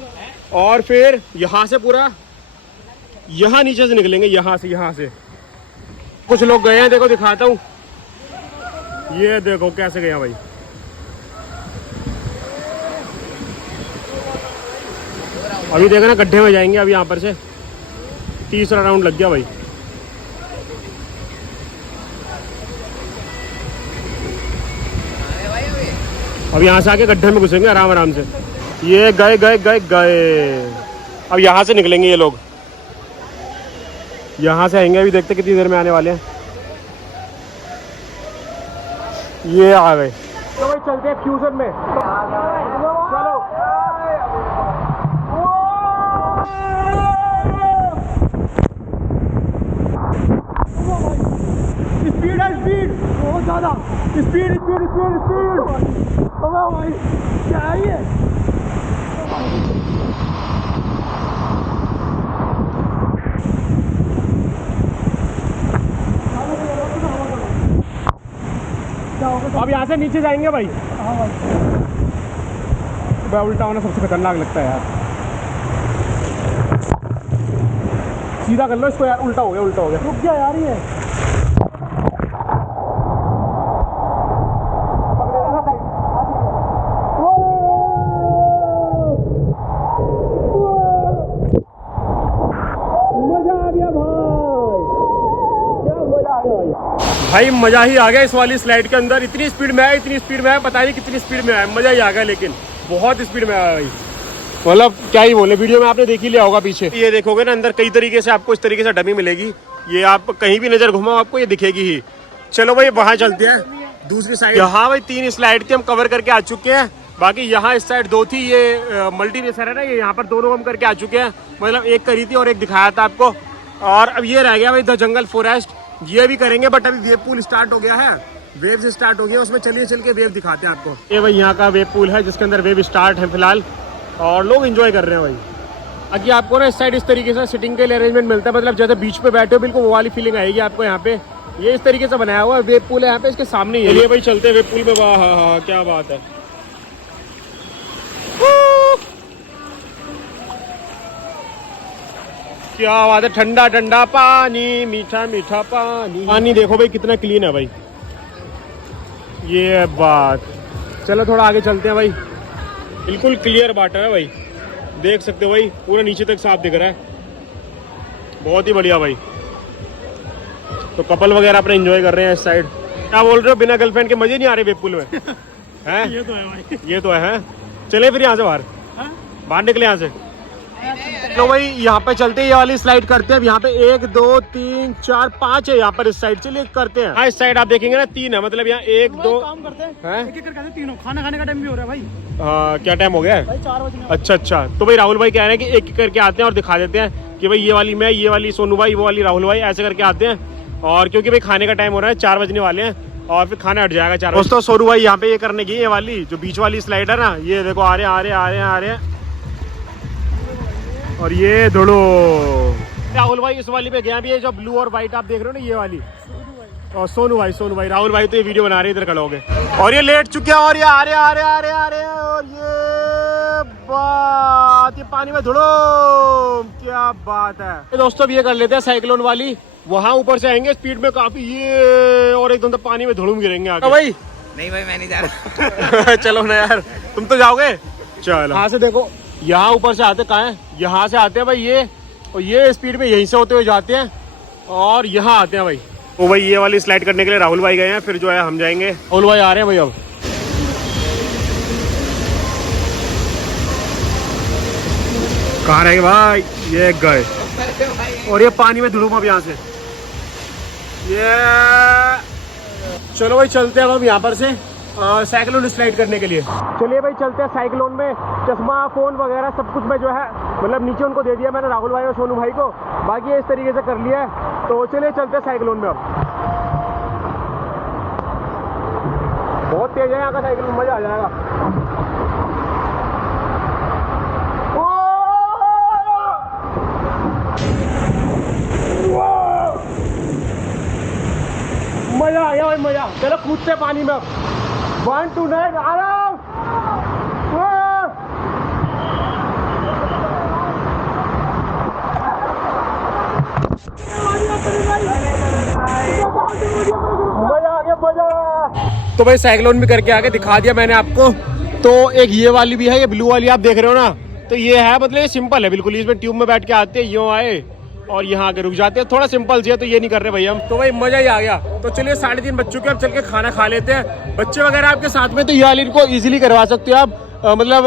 और फिर यहाँ से पूरा यहाँ नीचे से निकलेंगे। यहाँ से कुछ लोग गए हैं, देखो दिखाता हूँ। ये देखो कैसे गया भाई। अभी देखो ना, गड्ढे में जाएंगे अभी यहाँ पर से। तीसरा राउंड लग गया भाई। अब यहाँ से आके गड्ढे में घुसेंगे आराम से। ये गए। अब यहाँ से निकलेंगे ये लोग, यहाँ से आएंगे। अभी देखते कितनी देर में आने वाले हैं। ये आ गए। तो भाई चलते हैं फ्यूजन में। चलो। स्पीड बहुत ज्यादा। स्पीड। भाई क्या है ये? अब यहाँ से नीचे जाएंगे भाई। हाँ भाई, उल्टा होना सबसे खतरनाक लगता है यार। सीधा कर लो इसको यार। उल्टा हो गया। रुक जा यार ये। भाई मजा ही आ गया इस वाली स्लाइड के अंदर। इतनी स्पीड में आया, पता नहीं कितनी स्पीड में आया। मजा ही आ गया, लेकिन बहुत स्पीड में आया भाई। मतलब क्या ही बोले, वीडियो में आपने देख ही लिया होगा पीछे। ये देखोगे ना अंदर कई तरीके से आपको इस तरीके से डमी मिलेगी। ये आप कहीं भी नजर घुमाओ आपको ये दिखेगी ही। चलो भाई वहां चलते हैं दूसरी साइड। यहाँ भाई 3 स्लाइड थी, हम कवर करके आ चुके हैं। बाकी यहाँ इस साइड 2 थी। ये मल्टी रेसर है ना, ये यहाँ पर दोनों हम करके आ चुके हैं। मतलब एक करी थी और एक दिखाया था आपको। और अब ये रह गया भाई द जंगल फॉरेस्ट, ये भी करेंगे। बट अभी वेव पूल स्टार्ट हो गया है, वेव से स्टार्ट हो गया उसमें। चलिए चल के वेव दिखाते हैं आपको। ये भाई यहाँ का वेव पूल है जिसके अंदर वेव स्टार्ट है फिलहाल, और लोग एंजॉय कर रहे हैं भाई। अभी आपको ना इस साइड इस तरीके से सिटिंग के लिए अरेंजमेंट मिलता है। मतलब जैसे बीच पे बैठे हो बिल्कुल वो वाली फीलिंग आएगी आपको यहाँ पे। ये इस तरीके से बनाया हुआ है, वेव पूल है यहाँ पे, इसके सामने ही है। भाई चलते हैं वेव पूल में। वाह हाँ, क्या बात है। क्या बात है। ठंडा ठंडा पानी, मीठा मीठा पानी देखो भाई कितना क्लीन है भाई। ये बात। चलो थोड़ा आगे चलते हैं भाई। बिल्कुल क्लियर वाटर है भाई, देख सकते हो भाई, पूरा नीचे तक साफ दिख रहा है, बहुत ही बढ़िया भाई। तो कपल वगैरह अपने एंजॉय कर रहे हैं इस साइड। क्या बोल रहे हो, बिना गर्लफ्रेंड के मजे नहीं आ रहे वेब पूल में? हैं? ये तो है भाई। ये तो है। चले फिर यहाँ से बाहर, हाँ? बाहर निकले यहाँ से। तो भाई यहाँ पे चलते हैं, ये वाली स्लाइड करते हैं। यहाँ पे 1 2 3 4 5 है यहाँ पर इस साइड, चलिए करते हैं। हाँ इस साइड आप देखेंगे ना 3 है, मतलब यहाँ 1 2 काम करते हैं, हैं? एक-एक करके आते हैं, तीनों। खाना खाने का टाइम भी हो रहा है भाई। क्या टाइम हो गया है? भाई 4 बजने वाले। अच्छा, तो भाई राहुल भाई कह रहे हैं कि एक एक करके आते हैं और दिखा देते हैं कि भाई ये वाली मैं, ये वाली सोनू भाई, वो वाली राहुल भाई, ऐसे करके आते हैं। और क्योंकि भाई खाने का टाइम हो रहा है, 4 बजने वाले हैं और फिर खाना हट जाएगा 4 बजे। दोस्तों सोनू भाई यहाँ पे ये करने की, ये वाली जो बीच वाली स्लाइड है ना, ये देखो आ रहे हैं। और ये धुड़ो राहुल भाई इस वाली पे गया भी है, जो ब्लू और व्हाइट आप देख रहे हो ना, ये वाली। और सोनू भाई राहुल भाई तो ये वीडियो बना रहे हैं, इधर खड़े हो गए और ये लेट चुके हैं और ये आ रहे हैं और ये बात, ये पानी में धुड़ो, क्या बात है। ये दोस्तों अब ये कर लेते हैं साइक्लोन वाली, वहां ऊपर से आएंगे स्पीड में काफी, ये और एकदम तो पानी में धुड़ूम गिरेंगे आगे। भाई नहीं भाई मैं नहीं जा रहा। चलो ना यार, तुम तो जाओगे। चलो यहाँ से देखो, यहाँ ऊपर से आते कहाँ है, यहाँ से आते हैं भाई ये, और ये स्पीड में यहीं से होते हुए जाते हैं और यहाँ आते हैं भाई। तो भाई ये वाली स्लाइड करने के लिए राहुल भाई गए हैं, फिर जो है हम जाएंगे। राहुल भाई आ रहे हैं भाई अब। कहाँ रहेंगे भाई, ये गए और ये पानी में धुलूम अब यहाँ से। ये चलो भाई चलते हैं अब हम यहाँ पर से साइक्लोन स्लाइड करने के लिए। चलिए भाई चलते हैं साइक्लोन में। चश्मा फोन वगैरह सब कुछ मैं जो है मतलब नीचे उनको दे दिया मैंने, राहुल भाई और सोनू भाई को, बाकी इस तरीके से कर लिया है। तो चलिए चलते हैं साइक्लोन में अब। बहुत तेज है यहाँ का साइक्लोन, मजा आ जाएगा। मजा आ गया भाई, मजा। चलो कूदते पानी में अब, 1 2 9 आराम। मजा आ गया, मजा। तो भाई साइक्लोन भी करके आके दिखा दिया मैंने आपको। तो एक ये वाली भी है, ये ब्लू वाली आप देख रहे हो ना, तो ये है मतलब ये सिंपल है बिल्कुल, इसमें ट्यूब में बैठ के आते हैं, यूँ आए और यहाँ आके रुक जाते हैं, थोड़ा सिंपल सी है, तो ये नहीं कर रहे भाई हम। तो भाई मजा ही आ गया। तो चलिए 3:30 बज चुके हैं, अब चल के खाना खा लेते हैं। बच्चे वगैरह आपके साथ में तो ये वाली इनको इजीली करवा सकते हो आप, मतलब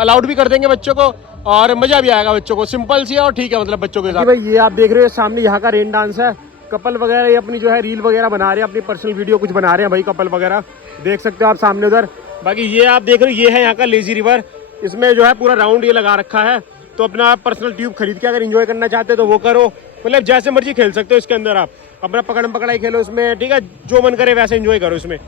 अलाउड भी कर देंगे बच्चों को और मजा भी आएगा बच्चों को, सिंपल सी है और ठीक है मतलब बच्चों के साथ। भाई ये आप देख रहे हो सामने यहाँ का रेन डांस है, कपल वगैरह ये अपनी जो है रील वगैरह बना रहे हैं, अपनी पर्सनल वीडियो कुछ बना रहे हैं भाई कपल वगैरह, देख सकते हो आप सामने उधर। बाकी ये आप देख रहे हो ये है यहाँ का लेजी रिवर, इसमें जो है पूरा राउंड ये लगा रखा है, तो अपना पर्सनल ट्यूब खरीद के अगर एंजॉय करना चाहते हो तो वो करो, मतलब जैसे मर्जी खेल सकते हो इसके अंदर, आप अपना पकड़म पकड़ाई खेलो इसमें, ठीक है, जो मन करे वैसे एंजॉय करो इसमें।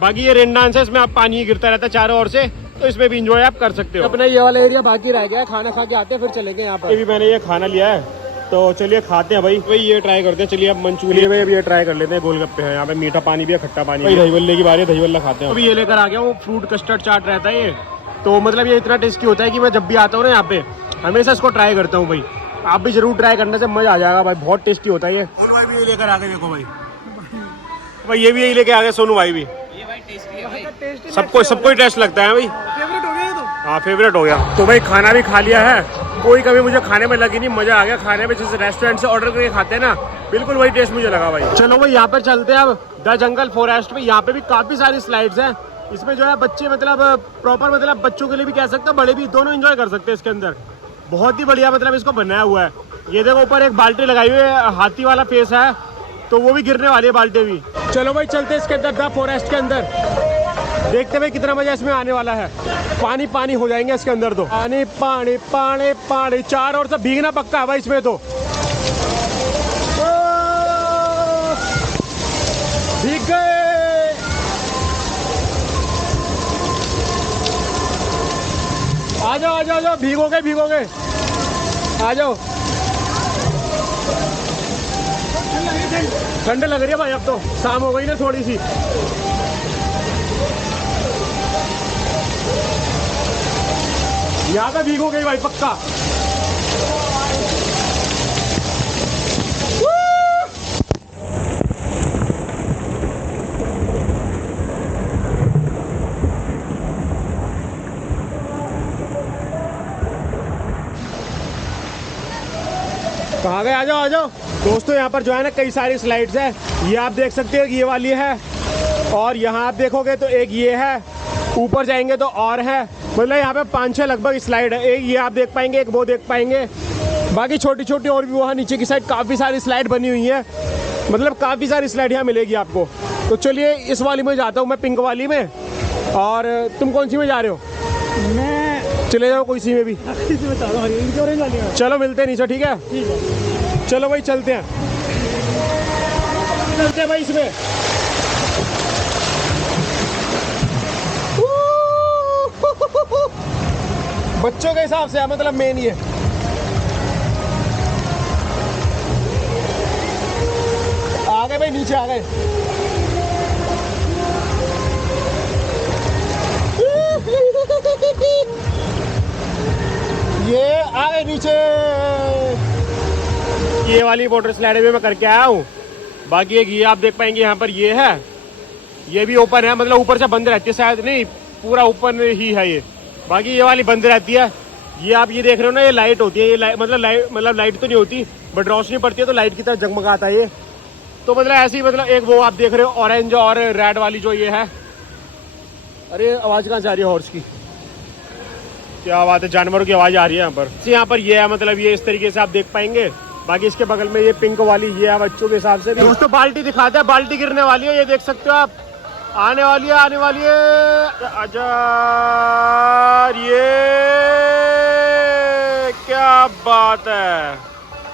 बाकी ये रेन डांस है, इसमें आप पानी गिरता रहता है चारों ओर से, तो इसमें भी एंजॉय आप कर सकते हो। अपना ये वाला एरिया बाकी रह गया, खाना खा के आते हैं फिर चलेंगे यहाँ पर। ये भी मैंने ये खाना लिया है, तो चलिए खाते हैं भाई ये ट्राई करते हैं। चलिए अब मंचूरियन में भी ये ट्राई कर लेते हैं, गोलगप्पे हैं यहाँ पे, मीठा पानी भी है, खट्टा पानी है। दही बल्ले की बारी है, दही बल्ला खाते हैं। अभी ये लेकर आ गया वो फ्रूट कस्टर्ड चाट रहता है ये, तो मतलब ये इतना टेस्टी होता है कि मैं जब भी आता हूँ ना यहाँ पे हमेशा इसको ट्राई करता हूँ भाई। आप भी जरूर ट्राई करने से मजा आ जाएगा भाई, बहुत टेस्टी होता है ये। सोनू भाई भी ये लेकर आ गए, देखो भाई ये भी यही लेके आ गए, सोनू भाई भी। ये भाई टेस्टी है भाई, सबको ही टेस्ट लगता है भाई, फेवरेट हो गया ये तो। हाँ फेवरेट हो गया। तो भाई खाना भी खा लिया है, कोई कभी मुझे खाने में लगी नहीं, मजा आ गया खाने में, जैसे रेस्टोरेंट से ऑर्डर करके खाते हैं ना, बिल्कुल वही टेस्ट मुझे लगा भाई। चलो भाई यहाँ पर चलते हैं अब द जंगल फॉरेस्ट में। यहाँ पे भी काफी सारी स्लाइड्स हैं, इसमें जो है बच्चे मतलब प्रॉपर मतलब बच्चों के लिए भी कह सकते हैं, बड़े भी दोनों एंजॉय कर सकते हैं इसके अंदर। बहुत ही बढ़िया मतलब इसको बनाया हुआ है। ये देखो ऊपर एक बाल्टी लगाई हुई है, हाथी वाला फेस है, तो वो भी गिरने वाली है बाल्टी भी। चलो भाई चलते हैं इसके अंदर द फॉरेस्ट के अंदर, देखते भाई कितना मजा इसमें आने वाला है। पानी पानी हो जाएंगे इसके अंदर, तो पानी पानी पानी पानी चारों ओर से भीगना पक्का है भाई इसमें तो। भीग गए, आ जाओ आ जाओ आ जाओ, भीगोगे आ जाओ। ठंड लग रही है भाई, अब तो शाम हो गई ना थोड़ी सी। यहाँ पे भीगोगे भाई पक्का। कहाँ गए? आ जाओ आ जाओ दोस्तों। यहाँ पर जो है ना कई सारी स्लाइड्स है। ये आप देख सकते हो ये वाली है, और यहाँ आप देखोगे तो एक ये है, ऊपर जाएंगे तो और है। मतलब यहाँ पे 5-6 लगभग स्लाइड है। एक ये आप देख पाएंगे, एक वो देख पाएंगे, बाकी छोटी छोटी और भी वहाँ नीचे की साइड काफ़ी सारी स्लाइड बनी हुई है। मतलब काफ़ी सारी स्लाइड यहाँ मिलेगी आपको। तो चलिए इस वाली में जाता हूँ मैं, पिंक वाली में। और तुम कौन सी में जा रहे हो? मैं चले जाओ कोई सी में भी। इसी में चाहता हूँ, ऑरेंज वाली में। चलो मिलते हैं नीचे, ठीक है? ठीक है, चलो भाई चलते हैं, चलते हैं भाई इसमें। बच्चों के हिसाब से मतलब मेन ये आ गए भाई, नीचे आ गए। ये आ गए नीचे। ये वाली वाटर स्लाइड भी मैं करके आया हूँ। बाकी एक ये आप देख पाएंगे यहाँ पर ये है, ये भी ओपन है, मतलब ऊपर से बंद रहती है, शायद नहीं पूरा ओपन ही है ये। बाकी ये वाली बंद रहती है। ये आप ये देख रहे हो ना, ये लाइट होती है। ये मतलब लाइट तो नहीं होती, बट रोशनी पड़ती है तो लाइट की तरह जगमगाता है ये। तो मतलब ऐसे ही, मतलब एक वो आप देख रहे हो ऑरेंज और रेड वाली जो ये है। अरे आवाज़ कहाँ से आ रही है हॉर्स की? क्या बात है, जानवरों की आवाज़ आ रही है यहाँ पर। यहाँ पर ये है, मतलब ये इस तरीके से आप देख पाएंगे। बाकी इसके बगल में ये पिंक वाली ये है बच्चों के हिसाब से। दोस्तों बाल्टी दिखाते हैं, बाल्टी गिरने वाली है, ये देख सकते हो आप। आने वाली है, आने वाली है। अच्छा ये क्या बात है।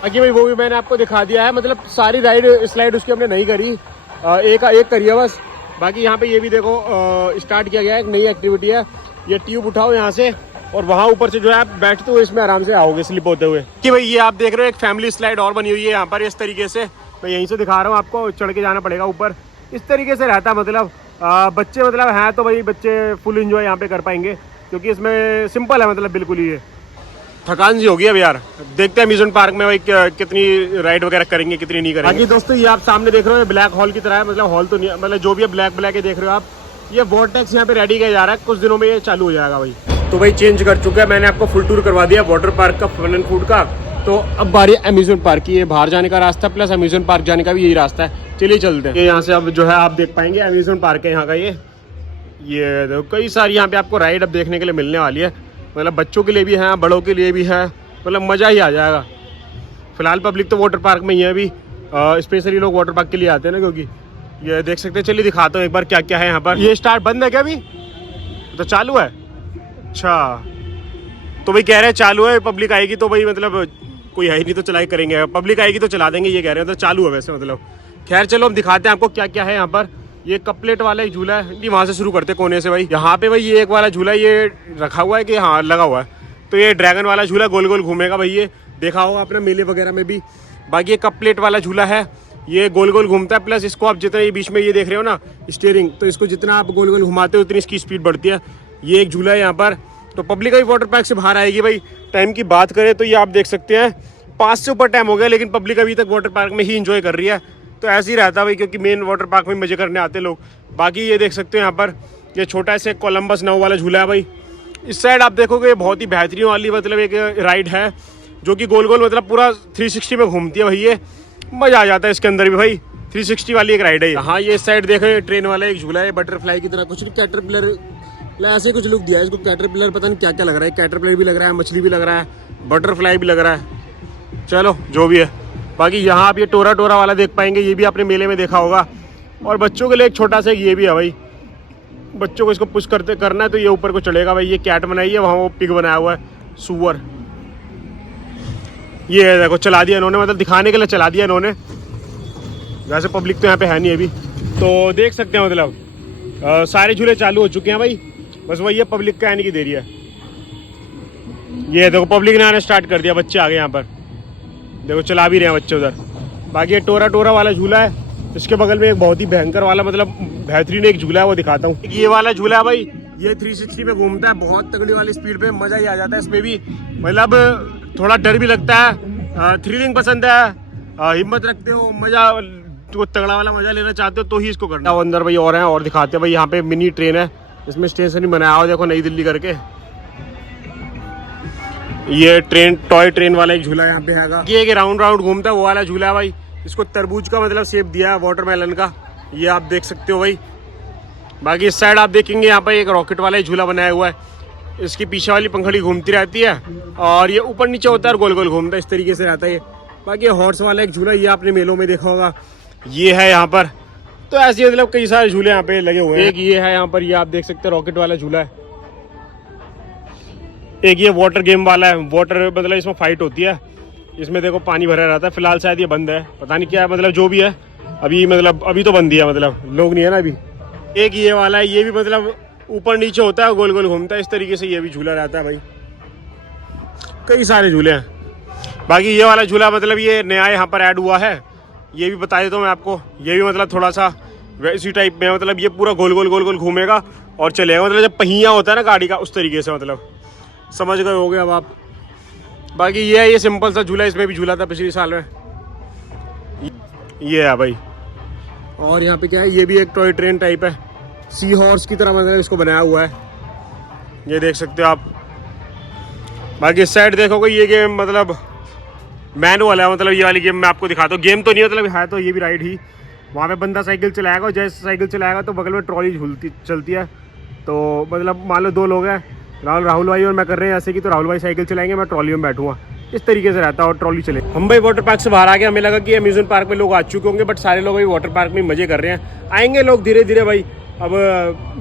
बाकी भाई वो भी मैंने आपको दिखा दिया है। मतलब सारी राइड स्लाइड उसकी हमने नहीं करी, एक करी है बस। बाकी यहाँ पे ये भी देखो स्टार्ट किया गया है, एक नई एक्टिविटी है। ये ट्यूब उठाओ यहाँ से और वहाँ ऊपर से जो है आप बैठते हुए इसमें आराम से आओगे स्लिप होते हुए। कि भाई ये आप देख रहे हो एक फैमिली स्लाइड और बनी हुई है यहाँ पर इस तरीके से। मैं यहीं से दिखा रहा हूँ आपको, चढ़ के जाना पड़ेगा ऊपर। इस तरीके से रहता है, मतलब बच्चे मतलब हैं तो भाई बच्चे फुल एंजॉय यहाँ पे कर पाएंगे, क्योंकि इसमें सिंपल है, मतलब बिल्कुल ही। थकान सी होगी अब यार। देखते हैं अम्यूजमेंट पार्क में भाई कितनी राइड वगैरह करेंगे, कितनी नहीं करेंगे। बाकी दोस्तों ये आप सामने देख रहे हो ब्लैक हॉल की तरह है, मतलब हॉल तो नहीं, मतलब जो भी है ब्लैक ही देख रहे हो आप। ये वॉरटेक्स यहाँ पे रेडी किया जा रहा है, कुछ दिनों में ये चालू हो जाएगा भाई। तो भाई चेंज कर चुका है, मैंने आपको फुल टूर करवा दिया वाटर पार्क का, फन एंड फूड का। तो अब बारी अम्यूजमेंट पार्क की। ये बाहर जाने का रास्ता प्लस अम्यूजमेंट पार्क जाने का भी यही रास्ता है। चलिए चलते हैं। ये यहाँ से अब जो है आप देख पाएंगे अम्यूजमेंट पार्क है यहाँ का। ये देखो कई सारी यहाँ पे आपको राइड अब देखने के लिए मिलने वाली है। मतलब बच्चों के लिए भी है, बड़ों के लिए भी है, मतलब मज़ा ही आ जाएगा। फिलहाल पब्लिक तो वाटर पार्क में ही है अभी, स्पेशली लोग वाटर पार्क के लिए आते हैं ना, क्योंकि ये देख सकते हैं। चलिए दिखाता हूँ एक बार क्या क्या है यहाँ पर। ये स्टार्ट बंद है क्या अभी? तो चालू है। अच्छा तो भाई कह रहे हैं चालू है, पब्लिक आएगी तो भाई मतलब कोई है ही नहीं तो चलाई करेंगे, पब्लिक आएगी तो चला देंगे ये कह रहे हैं। तो चालू है वैसे मतलब। खैर चलो हम दिखाते हैं आपको क्या क्या है यहाँ पर। ये कपलेट वाला एक झूला है, नहीं वहाँ से शुरू करते कोने से भाई। यहाँ पे भाई ये एक वाला झूला ये रखा हुआ है कि हाँ लगा हुआ है। तो ये ड्रैगन वाला झूला गोल गोल घूमेगा भाई, ये देखा होगा आपने मेले वगैरह में भी। बाकी ये कपलेट वाला झूला है, ये गोल गोल घूमता है, प्लस इसको आप जितना ये बीच में ये देख रहे हो ना स्टीयरिंग, तो इसको जितना आप गोल गोल घुमाते हो उतनी इसकी स्पीड बढ़ती है। ये एक झूला है यहाँ पर। तो पब्लिक अभी वाटर पार्क से बाहर आएगी भाई। टाइम की बात करें तो ये आप देख सकते हैं 5 से ऊपर टाइम हो गया, लेकिन पब्लिक अभी तक वाटर पार्क में ही इंजॉय कर रही है। तो ऐसे ही रहता है भाई, क्योंकि मेन वाटर पार्क में मजे करने आते लोग। बाकी ये देख सकते हो यहाँ पर ये छोटा ऐसे कोलंबस नाव वाला झूला है भाई। इस साइड आप देखोगे बहुत ही बेहतरीन वाली मतलब एक राइड है, जो कि गोल गोल मतलब पूरा 360 में घूमती है भाई। ये मज़ा आ जाता है इसके अंदर भी भाई, 360 वाली एक राइड है। हाँ ये इस साइड देखे ट्रेन वाला एक झूला है, बटरफ्लाई की तरह कुछ नहीं, कैटरपिलर ऐसे कुछ लुक दिया है इसको। कैटरपिलर पता नहीं क्या क्या लग रहा है, कैटरपिलर भी लग रहा है, मछली भी लग रहा है, बटरफ्लाई भी लग रहा है। चलो जो भी है। बाकी यहाँ आप ये टोरा वाला देख पाएंगे, ये भी आपने मेले में देखा होगा। और बच्चों के लिए एक छोटा सा ये भी है भाई, बच्चों को इसको पुश करना है तो ये ऊपर को चलेगा भाई। ये कैट बनाई है, वहाँ वो पिग बनाया हुआ है, सुअर। ये देखो चला दिया इन्होंने, मतलब दिखाने के लिए चला दिया इन्होंने। वैसे पब्लिक तो यहाँ पे है नहीं अभी, तो देख सकते हैं मतलब सारे झूले चालू हो चुके हैं भाई। बस वही है, पब्लिक का आने की देरी है। ये देखो पब्लिक ने आना स्टार्ट कर दिया, बच्चे आ गए यहाँ पर, देखो चला भी रहे हैं बच्चे उधर। बाकी ये टोरा वाला झूला है, इसके बगल में एक बहुत ही भयंकर वाला मतलब बेहतरीन एक झूला है, वो दिखाता हूँ। ये वाला झूला है भाई, ये 360 में घूमता है, बहुत तगड़ी वाली स्पीड पे, मज़ा ही आ जाता है इसमें भी। मतलब थोड़ा डर भी लगता है, थ्रिलिंग पसंद है, हिम्मत रखते हो, मज़ा तो तगड़ा वाला मज़ा लेना चाहते हो तो ही इसको करना। वो अंदर भाई और हैं और दिखाते हैं भाई। यहाँ पे मिनी ट्रेन है, इसमें स्टेशन ही बनाया हुआ देखो, नई दिल्ली करके। ये ट्रेन टॉय ट्रेन वाला एक झूला यहाँ पे हैगा। ये एक राउंड राउंड घूमता है वो वाला झूला है भाई। इसको तरबूज का मतलब शेप दिया है, वाटरमेलन का, ये आप देख सकते हो भाई। बाकी इस साइड आप देखेंगे यहाँ पे एक रॉकेट वाला ही झूला बनाया हुआ है। इसकी पीछे वाली पंखड़ी घूमती रहती है और ये ऊपर नीचे होता है और गोल गोल घूमता है, इस तरीके से रहता है ये। बाकी हॉर्स वाला एक झूला ये आपने मेलों में देखा होगा, ये है यहाँ पर। तो ऐसे मतलब कई सारे झूले यहाँ पे लगे हुए हैं। एक ये है यहाँ पर, ये आप देख सकते हैं रॉकेट वाला झूला है। एक ये वाटर गेम वाला है, वाटर मतलब इसमें फाइट होती है, इसमें देखो पानी भरा रहता है। फिलहाल शायद ये बंद है, पता नहीं क्या है, मतलब जो भी है अभी, मतलब अभी तो बंद ही है, मतलब लोग नहीं है ना अभी। एक ये वाला है, ये भी मतलब ऊपर नीचे होता है, गोल गोल घूमता है, इस तरीके से ये भी झूला रहता है भाई। कई सारे झूले हैं। बाकी ये वाला झूला मतलब ये नया यहाँ पर ऐड हुआ है, ये भी बता देता हूँ मैं आपको। ये भी मतलब थोड़ा सा वैसी टाइप में, मतलब ये पूरा गोल गोल गोल गोल घूमेगा और चलेगा, मतलब जब पहिया होता है ना गाड़ी का, उस तरीके से, मतलब समझ गए होगे अब आप। बाकी ये है, ये सिंपल सा झूला, इसमें भी झूला था पिछले साल में, ये है भाई। और यहाँ पे क्या है, ये भी एक टॉय ट्रेन टाइप है, सी हॉर्स की तरह मतलब इसको बनाया हुआ है, ये देख सकते हो आप। बाकी इस साइड देखोगे ये गेम मतलब मैनुअल है, मतलब ये वाली गेम मैं आपको दिखाता हूँ। गेम तो नहीं मतलब है, तो ये भी राइड ही। वहाँ पे बंदा साइकिल चलाएगा और जैसे साइकिल चलाएगा तो बगल में ट्रॉली चलती है। तो मतलब मान लो 2 लोग हैं, राहुल भाई और मैं कर रहे हैं ऐसे कि, तो राहुल भाई साइकिल चलाएंगे, मैं ट्रॉली में बैठूंगा, इस तरीके से रहता है और ट्रॉली चले। हम भाई वाटर पार्क से बाहर आ गए, हमें लगा कि अम्यूजमेंट पार्क में लोग आ चुके होंगे, बट सारे लोग भाई वाटर पार्क में मजे कर रहे हैं। आएंगे लोग धीरे धीरे भाई। अब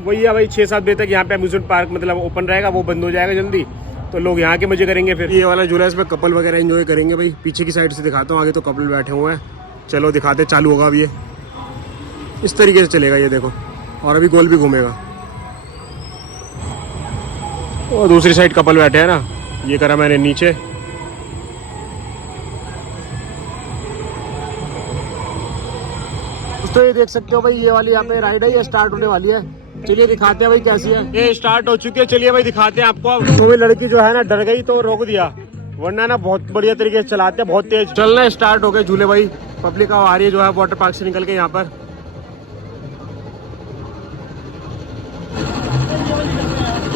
वही है भाई, 6-7 बजे तक यहाँ पे अम्यूजमेंट पार्क मतलब ओपन रहेगा, वो बंद हो जाएगा जल्दी, तो लोग यहाँ के मजे करेंगे। फिर ये वाला झूला, इसमें कपल वगैरह एंजॉय करेंगे भाई। पीछे की साइड से दिखाता हूँ, आगे तो कपल बैठे हुए हैं। चलो दिखाते, चालू होगा अब ये, इस तरीके से चलेगा ये देखो, और अभी गोल भी घूमेगा। और दूसरी साइड कपल बैठे हैं ना, ये करा मैंने नीचे। तो ये देख सकते हो भाई, ये वाली यहाँ पे राइड है, ये स्टार्ट होने वाली है। चलिए दिखाते हैं भाई कैसी है। ये स्टार्ट हो चुकी है, चलिए भाई दिखाते हैं आपको। अब तो लड़की जो है ना डर गई तो रोक दिया, वरना ना बहुत बढ़िया तरीके से चलाते हैं, बहुत तेज। चलना स्टार्ट हो गए झूले भाई। पब्लिक आ रही है जो है वाटर पार्क से निकल के यहाँ पर।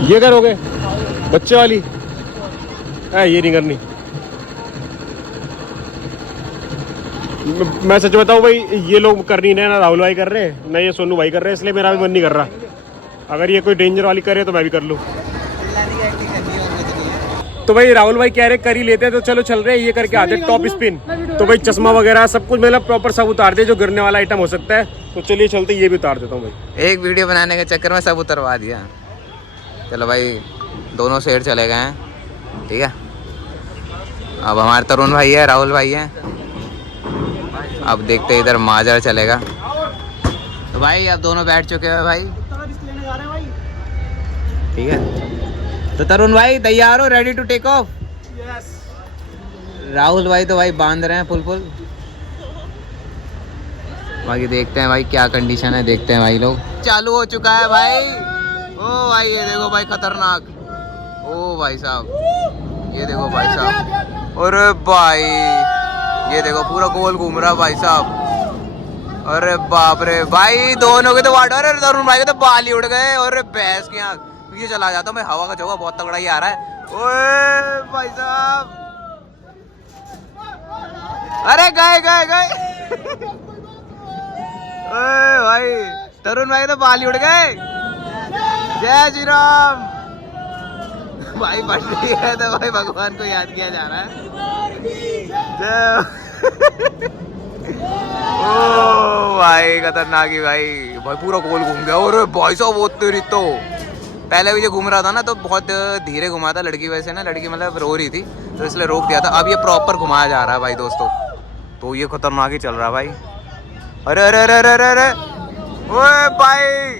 ये करोगे बच्चे वाली ये नहीं करनी। मैं सच बताऊं भाई, ये लोग कर नहीं रहे ना, राहुल भाई कर रहे हैं ना, ये सोनू भाई कर रहे हैं, इसलिए मेरा भी मन नहीं कर रहा। अगर ये कोई डेंजर वाली करे तो मैं भी कर लूँ। तो भाई राहुल भाई कह रहे कर ही लेते हैं, तो चलो चल रहे हैं, ये करके आते हैं टॉप स्पिन। तो भाई चश्मा वगैरह सब कुछ मतलब प्रॉपर सब उतार दे, जो गिरने वाला आइटम हो सकता है। तो चलिए चलते, ये भी उतार देता हूँ भाई। एक वीडियो बनाने के चक्कर में सब उतरवा दिया। चलो भाई, दोनों शेर चले गए हैं, ठीक है। अब हमारे तरुण भाई है, राहुल भाई है। अब देखते इधर माजर चलेगा। तो भाई अब दोनों बैठ चुके हैं भाई, ठीक है। तो तरुण भाई तैयार हो, ready to take off? Yes. Rahul भाई तो भाई बांध रहे हैं फुल। बाकी देखते हैं भाई क्या कंडीशन है, देखते हैं भाई। लोग चालू हो चुका है भाई। ओ भाई ये देखो भाई, खतरनाक। ओ भाई साहब, ये देखो भाई साहब, और भाई ये देखो पूरा गोल घूम रहा भाई साहब। अरे बाप रे भाई, दोनों के तो वाटर, अरे तरुण भाई के तो बाल ही उड़ गए। और भैंस की आँख पीछे चला जाता हूँ मैं, हवा का झोंका बहुत तगड़ा ही आ रहा है। ओए भाई साहब, अरे गए ओए भाई, तरुण भाई तो बाल ही उड़ गए। जय श्री राम। भाई बर्थडे है तो भाई भगवान को याद किया जा रहा है। ओ भाई खतरनाक ही भाई पूरा गोल घूम गया। और भाई साहब वो तेरी तो पहले भी जो घूम रहा था ना तो बहुत धीरे घुमा था लड़की, वैसे ना लड़की मतलब रो रही थी तो इसलिए रोक दिया था। अब ये प्रॉपर घुमाया जा रहा है भाई दोस्तों, तो ये खतरनाक ही चल रहा है भाई। अरे अरे अरे अरे अरे ओए भाई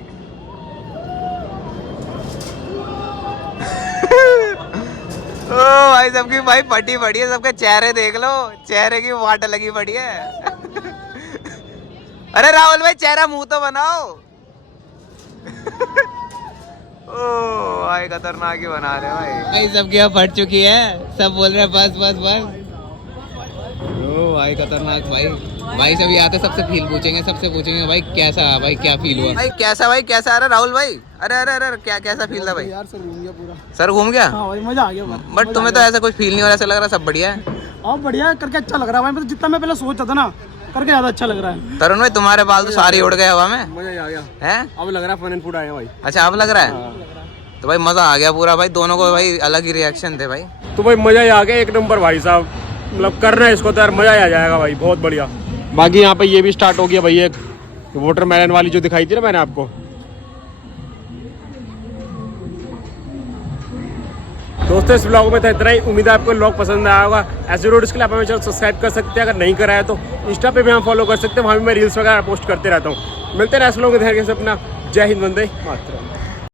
ओ भाई सबकी भाई फटी पड़ी है, सबके चेहरे देख लो, चेहरे की वाट लगी पड़ी है। अरे राहुल भाई चेहरा मुंह तो बनाओ। ओ भाई खतरनाक ही बना रहे भाई सबकी यहाँ फट चुकी है, सब बोल रहे हैं बस बस बस। ओ भाई खतरनाक भाई। भाई सभी आते सबसे फील पूछेंगे, सबसे पूछेंगे भाई कैसा, भाई क्या फील हुआ भाई, कैसा आ रहा राहुल भाई? अरे अरे अरे क्या कैसा फील था भाई? यार सर घूम गया पूरा। सर घूम गया? हाँ भाई मजा आ गया। बट तुम्हें तो ऐसा कुछ फील नहीं हो रहा, ऐसा लग रहा सब बढ़िया है। हाँ बढ़िया करके अच्छा लग रहा है भाई, जितना मैं पहले सोचता था ना करके ज्यादा अच्छा लग रहा है। तरुण भाई तुम्हारे बाल तो सारे उड़ गए हवा में। मजा आ गया हैं? अब लग रहा है फन एंड फूड आए भाई। अच्छा अब लग रहा है? तो भाई मजा आ गया पूरा भाई, दोनों को भाई अलग ही रिएक्शन थे भाई। तो भाई मजा ही आ गया एक नंबर भाई साहब, मतलब करना है इसको तो यार मजा ही आ जाएगा भाई, बहुत बढ़िया। बाकी यहाँ पे ये भी स्टार्ट हो गया भाई, एक वाटरमेलन वाली जो दिखाई थी ना मैंने आपको। दोस्तों इस ब्लॉग में था इतना ही, उम्मीद है आपको ब्लॉग पसंद आया होगा। ऐसे वीडियोस के लिए आप हमें चैनल सब्सक्राइब कर सकते हैं, अगर नहीं करा है तो इंस्टा पे भी हम फॉलो कर सकते हैं, वहाँ भी मैं रील्स वगैरह पोस्ट करते रहता हूँ। मिलते हैं नेक्स्ट ब्लॉग में, अपना जय हिंद, वंदे मातरम।